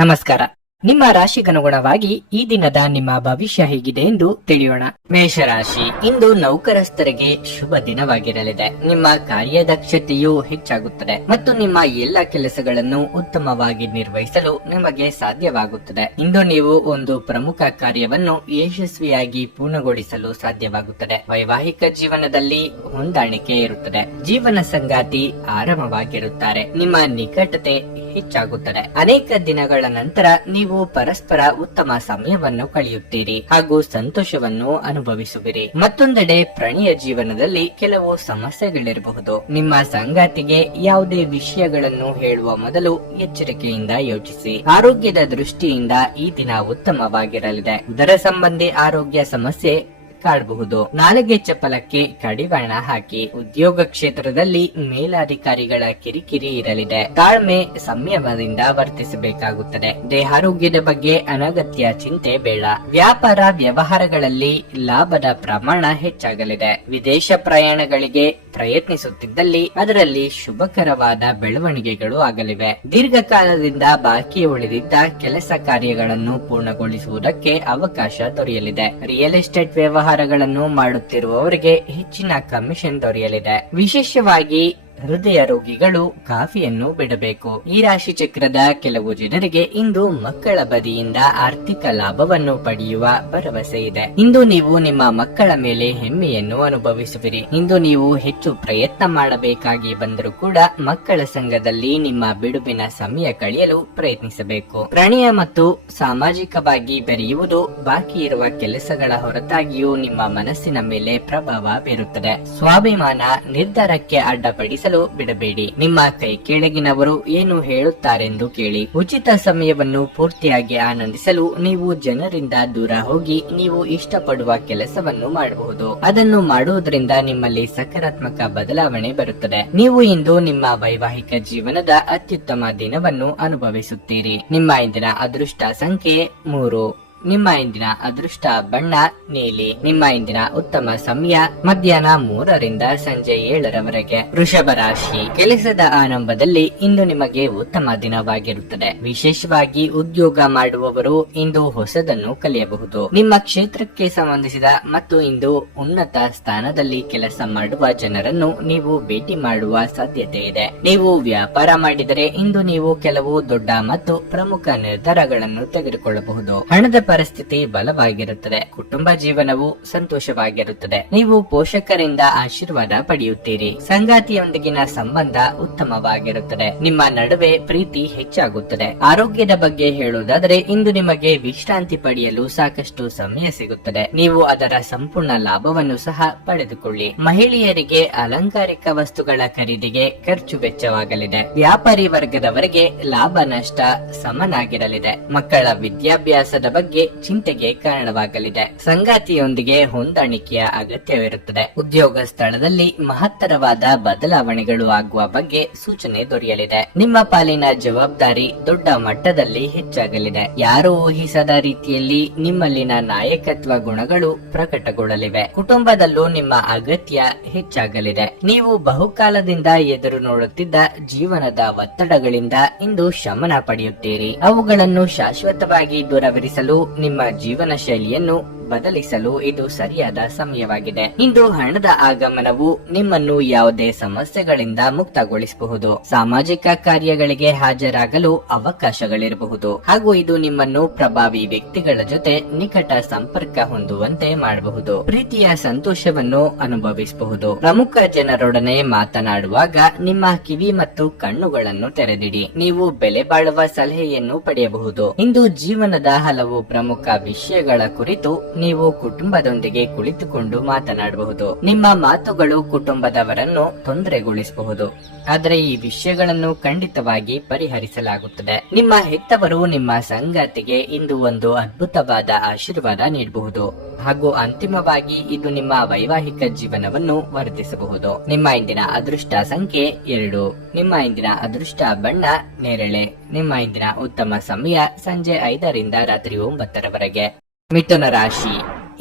ನಮಸ್ಕಾರ. ನಿಮ್ಮ ರಾಶಿಗನುಗುಣವಾಗಿ ಈ ದಿನದ ನಿಮ್ಮ ಭವಿಷ್ಯ ಹೇಗಿದೆ ಎಂದು ತಿಳಿಯೋಣ. ಮೇಷರಾಶಿ, ಇಂದು ನೌಕರಸ್ಥರಿಗೆ ಶುಭ ದಿನವಾಗಿರಲಿದೆ. ನಿಮ್ಮ ಕಾರ್ಯದಕ್ಷತೆಯು ಹೆಚ್ಚಾಗುತ್ತದೆ ಮತ್ತು ನಿಮ್ಮ ಎಲ್ಲ ಕೆಲಸಗಳನ್ನು ಉತ್ತಮವಾಗಿ ನಿರ್ವಹಿಸಲು ನಿಮಗೆ ಸಾಧ್ಯವಾಗುತ್ತದೆ. ಇಂದು ನೀವು ಒಂದು ಪ್ರಮುಖ ಕಾರ್ಯವನ್ನು ಯಶಸ್ವಿಯಾಗಿ ಪೂರ್ಣಗೊಳಿಸಲು ಸಾಧ್ಯವಾಗುತ್ತದೆ. ವೈವಾಹಿಕ ಜೀವನದಲ್ಲಿ ಹೊಂದಾಣಿಕೆ ಇರುತ್ತದೆ. ಜೀವನ ಸಂಗಾತಿ ಆರಾಮವಾಗಿರುತ್ತಾರೆ. ನಿಮ್ಮ ನಿಕಟತೆ ಹೆಚ್ಚಾಗುತ್ತದೆ. ಅನೇಕ ದಿನಗಳ ನಂತರ ನೀವು ಪರಸ್ಪರ ಉತ್ತಮ ಸಮಯವನ್ನು ಕಳೆಯುತ್ತೀರಿ ಹಾಗೂ ಸಂತೋಷವನ್ನು ಅನುಭವಿಸುವಿರಿ. ಮತ್ತೊಂದೆಡೆ ಪ್ರಣಯ ಜೀವನದಲ್ಲಿ ಕೆಲವು ಸಮಸ್ಯೆಗಳಿರಬಹುದು. ನಿಮ್ಮ ಸಂಗಾತಿಗೆ ಯಾವುದೇ ವಿಷಯಗಳನ್ನು ಹೇಳುವ ಮೊದಲು ಎಚ್ಚರಿಕೆಯಿಂದ ಯೋಚಿಸಿ. ಆರೋಗ್ಯದ ದೃಷ್ಟಿಯಿಂದ ಈ ದಿನ ಉತ್ತಮವಾಗಿರಲಿದೆ. ಉದರ ಸಂಬಂಧಿ ಆರೋಗ್ಯ ಸಮಸ್ಯೆ ಕಾಡಬಹುದು. ನಾಲಿಗೆ ಚಪಲಕ್ಕೆ ಕಡಿವಾಣ ಹಾಕಿ. ಉದ್ಯೋಗ ಕ್ಷೇತ್ರದಲ್ಲಿ ಮೇಲಾಧಿಕಾರಿಗಳ ಕಿರಿಕಿರಿ ಇರಲಿದೆ. ತಾಳ್ಮೆ ಸಂಯಮದಿಂದ ವರ್ತಿಸಬೇಕಾಗುತ್ತದೆ. ದೇಹಾರೋಗ್ಯದ ಬಗ್ಗೆ ಅನಗತ್ಯ ಚಿಂತೆ ಬೇಡ. ವ್ಯಾಪಾರ ವ್ಯವಹಾರಗಳಲ್ಲಿ ಲಾಭದ ಪ್ರಮಾಣ ಹೆಚ್ಚಾಗಲಿದೆ. ವಿದೇಶ ಪ್ರಯಾಣಗಳಿಗೆ ಪ್ರಯತ್ನಿಸುತ್ತಿದ್ದಲ್ಲಿ ಅದರಲ್ಲಿ ಶುಭಕರವಾದ ಬೆಳವಣಿಗೆಗಳು ಆಗಲಿವೆ. ದೀರ್ಘಕಾಲದಿಂದ ಬಾಕಿ ಉಳಿದಿದ್ದ ಕೆಲಸ ಕಾರ್ಯಗಳನ್ನು ಪೂರ್ಣಗೊಳಿಸುವುದಕ್ಕೆ ಅವಕಾಶ ದೊರೆಯಲಿದೆ. ರಿಯಲ್ ಎಸ್ಟೇಟ್ ವ್ಯವಹಾರಗಳನ್ನು ಮಾಡುತ್ತಿರುವವರಿಗೆ ಹೆಚ್ಚಿನ ಕಮಿಷನ್ ದೊರೆಯಲಿದೆ. ವಿಶೇಷವಾಗಿ ಹೃದಯ ರೋಗಿಗಳು ಕಾಫಿಯನ್ನು ಬಿಡಬೇಕು. ಈ ರಾಶಿ ಚಕ್ರದ ಕೆಲವು ಜನರಿಗೆ ಇಂದು ಮಕ್ಕಳ ಬದಿಯಿಂದ ಆರ್ಥಿಕ ಲಾಭವನ್ನು ಪಡೆಯುವ ಭರವಸೆ ಇದೆ. ಇಂದು ನೀವು ನಿಮ್ಮ ಮಕ್ಕಳ ಮೇಲೆ ಹೆಮ್ಮೆಯನ್ನು ಅನುಭವಿಸುವಿರಿ. ಇಂದು ನೀವು ಹೆಚ್ಚು ಪ್ರಯತ್ನ ಮಾಡಬೇಕಾಗಿ ಬಂದರೂ ಕೂಡ ಮಕ್ಕಳ ಸಂಘದಲ್ಲಿ ನಿಮ್ಮ ಬಿಡುವಿನ ಸಮಯ ಕಳೆಯಲು ಪ್ರಯತ್ನಿಸಬೇಕು. ಪ್ರಣಯ ಮತ್ತು ಸಾಮಾಜಿಕವಾಗಿ ಬೆರೆಯುವುದು ಬಾಕಿ ಇರುವ ಕೆಲಸಗಳ ಹೊರತಾಗಿಯೂ ನಿಮ್ಮ ಮನಸ್ಸಿನ ಮೇಲೆ ಪ್ರಭಾವ ಬೀರುತ್ತದೆ. ಸ್ವಾಭಿಮಾನ ನಿರ್ಧಾರಕ್ಕೆ ಅಡ್ಡಪಡಿಸಲು ಬಿಡಬೇಡಿ. ನಿಮ್ಮ ಕೈ ಕೆಳಗಿನವರು ಏನು ಹೇಳುತ್ತಾರೆಂದು ಕೇಳಿ. ಉಚಿತ ಸಮಯವನ್ನು ಪೂರ್ತಿಯಾಗಿ ಆನಂದಿಸಲು ನೀವು ಜನರಿಂದ ದೂರ ಹೋಗಿ ನೀವು ಇಷ್ಟಪಡುವ ಕೆಲಸವನ್ನು ಮಾಡಬಹುದು. ಅದನ್ನು ಮಾಡುವುದರಿಂದ ನಿಮ್ಮಲ್ಲಿ ಸಕಾರಾತ್ಮಕ ಬದಲಾವಣೆ ಬರುತ್ತದೆ. ನೀವು ಇಂದು ನಿಮ್ಮ ವೈವಾಹಿಕ ಜೀವನದ ಅತ್ಯುತ್ತಮ ದಿನವನ್ನು ಅನುಭವಿಸುತ್ತೀರಿ. ನಿಮ್ಮ ಇಂದಿನ ಅದೃಷ್ಟ ಸಂಖ್ಯೆ 3. ನಿಮ್ಮ ಇಂದಿನ ಅದೃಷ್ಟ ಬಣ್ಣ ನೀಲಿ. ನಿಮ್ಮ ಇಂದಿನ ಉತ್ತಮ ಸಮಯ ಮಧ್ಯಾಹ್ನ 3ರಿಂದ ಸಂಜೆ 7ರವರೆಗೆ. ವೃಷಭ ರಾಶಿ, ಕೆಲಸದ ಆರಂಭದಲ್ಲಿ ಇಂದು ನಿಮಗೆ ಉತ್ತಮ ದಿನವಾಗಿರುತ್ತದೆ. ವಿಶೇಷವಾಗಿ ಉದ್ಯೋಗ ಮಾಡುವವರು ಇಂದು ಹೊಸದನ್ನು ಕಲಿಯಬಹುದು. ನಿಮ್ಮ ಕ್ಷೇತ್ರಕ್ಕೆ ಸಂಬಂಧಿಸಿದ ಮತ್ತು ಇಂದು ಉನ್ನತ ಸ್ಥಾನದಲ್ಲಿ ಕೆಲಸ ಮಾಡುವ ಜನರನ್ನು ನೀವು ಭೇಟಿ ಮಾಡುವ ಸಾಧ್ಯತೆ ಇದೆ. ನೀವು ವ್ಯಾಪಾರ ಮಾಡಿದರೆ ಇಂದು ನೀವು ಕೆಲವು ದೊಡ್ಡ ಮತ್ತು ಪ್ರಮುಖ ನಿರ್ಧಾರಗಳನ್ನು ತೆಗೆದುಕೊಳ್ಳಬಹುದು. ಹಣದ ಪರಿಸ್ಥಿತಿ ಬಲವಾಗಿರುತ್ತದೆ. ಕುಟುಂಬ ಜೀವನವು ಸಂತೋಷವಾಗಿರುತ್ತದೆ. ನೀವು ಪೋಷಕರಿಂದ ಆಶೀರ್ವಾದ ಪಡೆಯುತ್ತೀರಿ. ಸಂಗಾತಿಯೊಂದಿಗಿನ ಸಂಬಂಧ ಉತ್ತಮವಾಗಿರುತ್ತದೆ. ನಿಮ್ಮ ನಡುವೆ ಪ್ರೀತಿ ಹೆಚ್ಚಾಗುತ್ತದೆ. ಆರೋಗ್ಯದ ಬಗ್ಗೆ ಹೇಳುವುದಾದರೆ ಇಂದು ನಿಮಗೆ ವಿಶ್ರಾಂತಿ ಪಡೆಯಲು ಸಾಕಷ್ಟು ಸಮಯ ಸಿಗುತ್ತದೆ. ನೀವು ಅದರ ಸಂಪೂರ್ಣ ಲಾಭವನ್ನು ಸಹ ಪಡೆದುಕೊಳ್ಳಿ. ಮಹಿಳೆಯರಿಗೆ ಅಲಂಕಾರಿಕ ವಸ್ತುಗಳ ಖರೀದಿಗೆ ಖರ್ಚು ವೆಚ್ಚವಾಗಲಿದೆ. ವ್ಯಾಪಾರಿ ವರ್ಗದವರಿಗೆ ಲಾಭ ನಷ್ಟ ಸಮನಾಗಿರಲಿದೆ. ಮಕ್ಕಳ ವಿದ್ಯಾಭ್ಯಾಸದ ಬಗ್ಗೆ ಚಿಂತೆಗೆ ಕಾರಣವಾಗಲಿದೆ. ಸಂಗಾತಿಯೊಂದಿಗೆ ಹೊಂದಾಣಿಕೆಯ ಅಗತ್ಯವಿರುತ್ತದೆ. ಉದ್ಯೋಗ ಸ್ಥಳದಲ್ಲಿ ಮಹತ್ತರವಾದ ಬದಲಾವಣೆಗಳು ಆಗುವ ಬಗ್ಗೆ ಸೂಚನೆ ದೊರೆಯಲಿದೆ. ನಿಮ್ಮ ಪಾಲಿನ ಜವಾಬ್ದಾರಿ ದೊಡ್ಡ ಮಟ್ಟದಲ್ಲಿ ಹೆಚ್ಚಾಗಲಿದೆ. ಯಾರೂ ಊಹಿಸದ ರೀತಿಯಲ್ಲಿ ನಿಮ್ಮಲ್ಲಿನ ನಾಯಕತ್ವ ಗುಣಗಳು ಪ್ರಕಟಗೊಳ್ಳಲಿವೆ. ಕುಟುಂಬದಲ್ಲೂ ನಿಮ್ಮ ಅಗತ್ಯ ಹೆಚ್ಚಾಗಲಿದೆ. ನೀವು ಬಹುಕಾಲದಿಂದ ಎದುರು ನೋಡುತ್ತಿದ್ದ ಜೀವನದ ಒತ್ತಡಗಳಿಂದ ಇಂದು ಶಮನ ಪಡೆಯುತ್ತೀರಿ. ಅವುಗಳನ್ನು ಶಾಶ್ವತವಾಗಿ ದೂರವಿರಿಸಲು ನಿಮ್ಮ ಜೀವನ ಶೈಲಿಯನ್ನು ಬದಲಿಸಲು ಇದು ಸರಿಯಾದ ಸಮಯವಾಗಿದೆ. ಇಂದು ಹಣದ ಆಗಮನವು ನಿಮ್ಮನ್ನು ಯಾವುದೇ ಸಮಸ್ಯೆಗಳಿಂದ ಮುಕ್ತಗೊಳಿಸಬಹುದು. ಸಾಮಾಜಿಕ ಕಾರ್ಯಗಳಿಗೆ ಹಾಜರಾಗಲು ಅವಕಾಶಗಳಿರಬಹುದು ಹಾಗೂ ಇದು ನಿಮ್ಮನ್ನು ಪ್ರಭಾವಿ ವ್ಯಕ್ತಿಗಳ ಜೊತೆ ನಿಕಟ ಸಂಪರ್ಕ ಹೊಂದುವಂತೆ ಮಾಡಬಹುದು. ಪ್ರೀತಿಯ ಸಂತೋಷವನ್ನು ಅನುಭವಿಸಬಹುದು. ಪ್ರಮುಖ ಜನರೊಡನೆ ಮಾತನಾಡುವಾಗ ನಿಮ್ಮ ಕಿವಿ ಮತ್ತು ಕಣ್ಣುಗಳನ್ನು ತೆರೆದಿಡಿ. ನೀವು ಬೆಲೆ ಬಾಳುವ ಸಲಹೆಯನ್ನು ಪಡೆಯಬಹುದು. ಇಂದು ಜೀವನದ ಹಲವು ಪ್ರಮುಖ ವಿಷಯಗಳ ಕುರಿತು ನೀವು ಕುಟುಂಬದೊಂದಿಗೆ ಕುಳಿತುಕೊಂಡು ಮಾತನಾಡಬಹುದು. ನಿಮ್ಮ ಮಾತುಗಳು ಕುಟುಂಬದವರನ್ನು ತೊಂದರೆಗೊಳಿಸಬಹುದು, ಆದರೆ ಈ ವಿಷಯಗಳನ್ನು ಖಂಡಿತವಾಗಿ ಪರಿಹರಿಸಲಾಗುತ್ತದೆ. ನಿಮ್ಮ ಹೆತ್ತವರು ನಿಮ್ಮ ಸಂಗಾತಿಗೆ ಇಂದು ಒಂದು ಅದ್ಭುತವಾದ ಆಶೀರ್ವಾದ ನೀಡಬಹುದು ಹಾಗೂ ಅಂತಿಮವಾಗಿ ಇದು ನಿಮ್ಮ ವೈವಾಹಿಕ ಜೀವನವನ್ನು ವರ್ಧಿಸಬಹುದು. ನಿಮ್ಮ ಇಂದಿನ ಅದೃಷ್ಟ ಸಂಖ್ಯೆ 2. ನಿಮ್ಮ ಇಂದಿನ ಅದೃಷ್ಟ ಬಣ್ಣ ನೇರಳೆ. ನಿಮ್ಮ ಇಂದಿನ ಉತ್ತಮ ಸಮಯ ಸಂಜೆ 5ರಿಂದ ರಾತ್ರಿ 9ರವರೆಗೆ. ಮಿಥುನ ರಾಶಿ,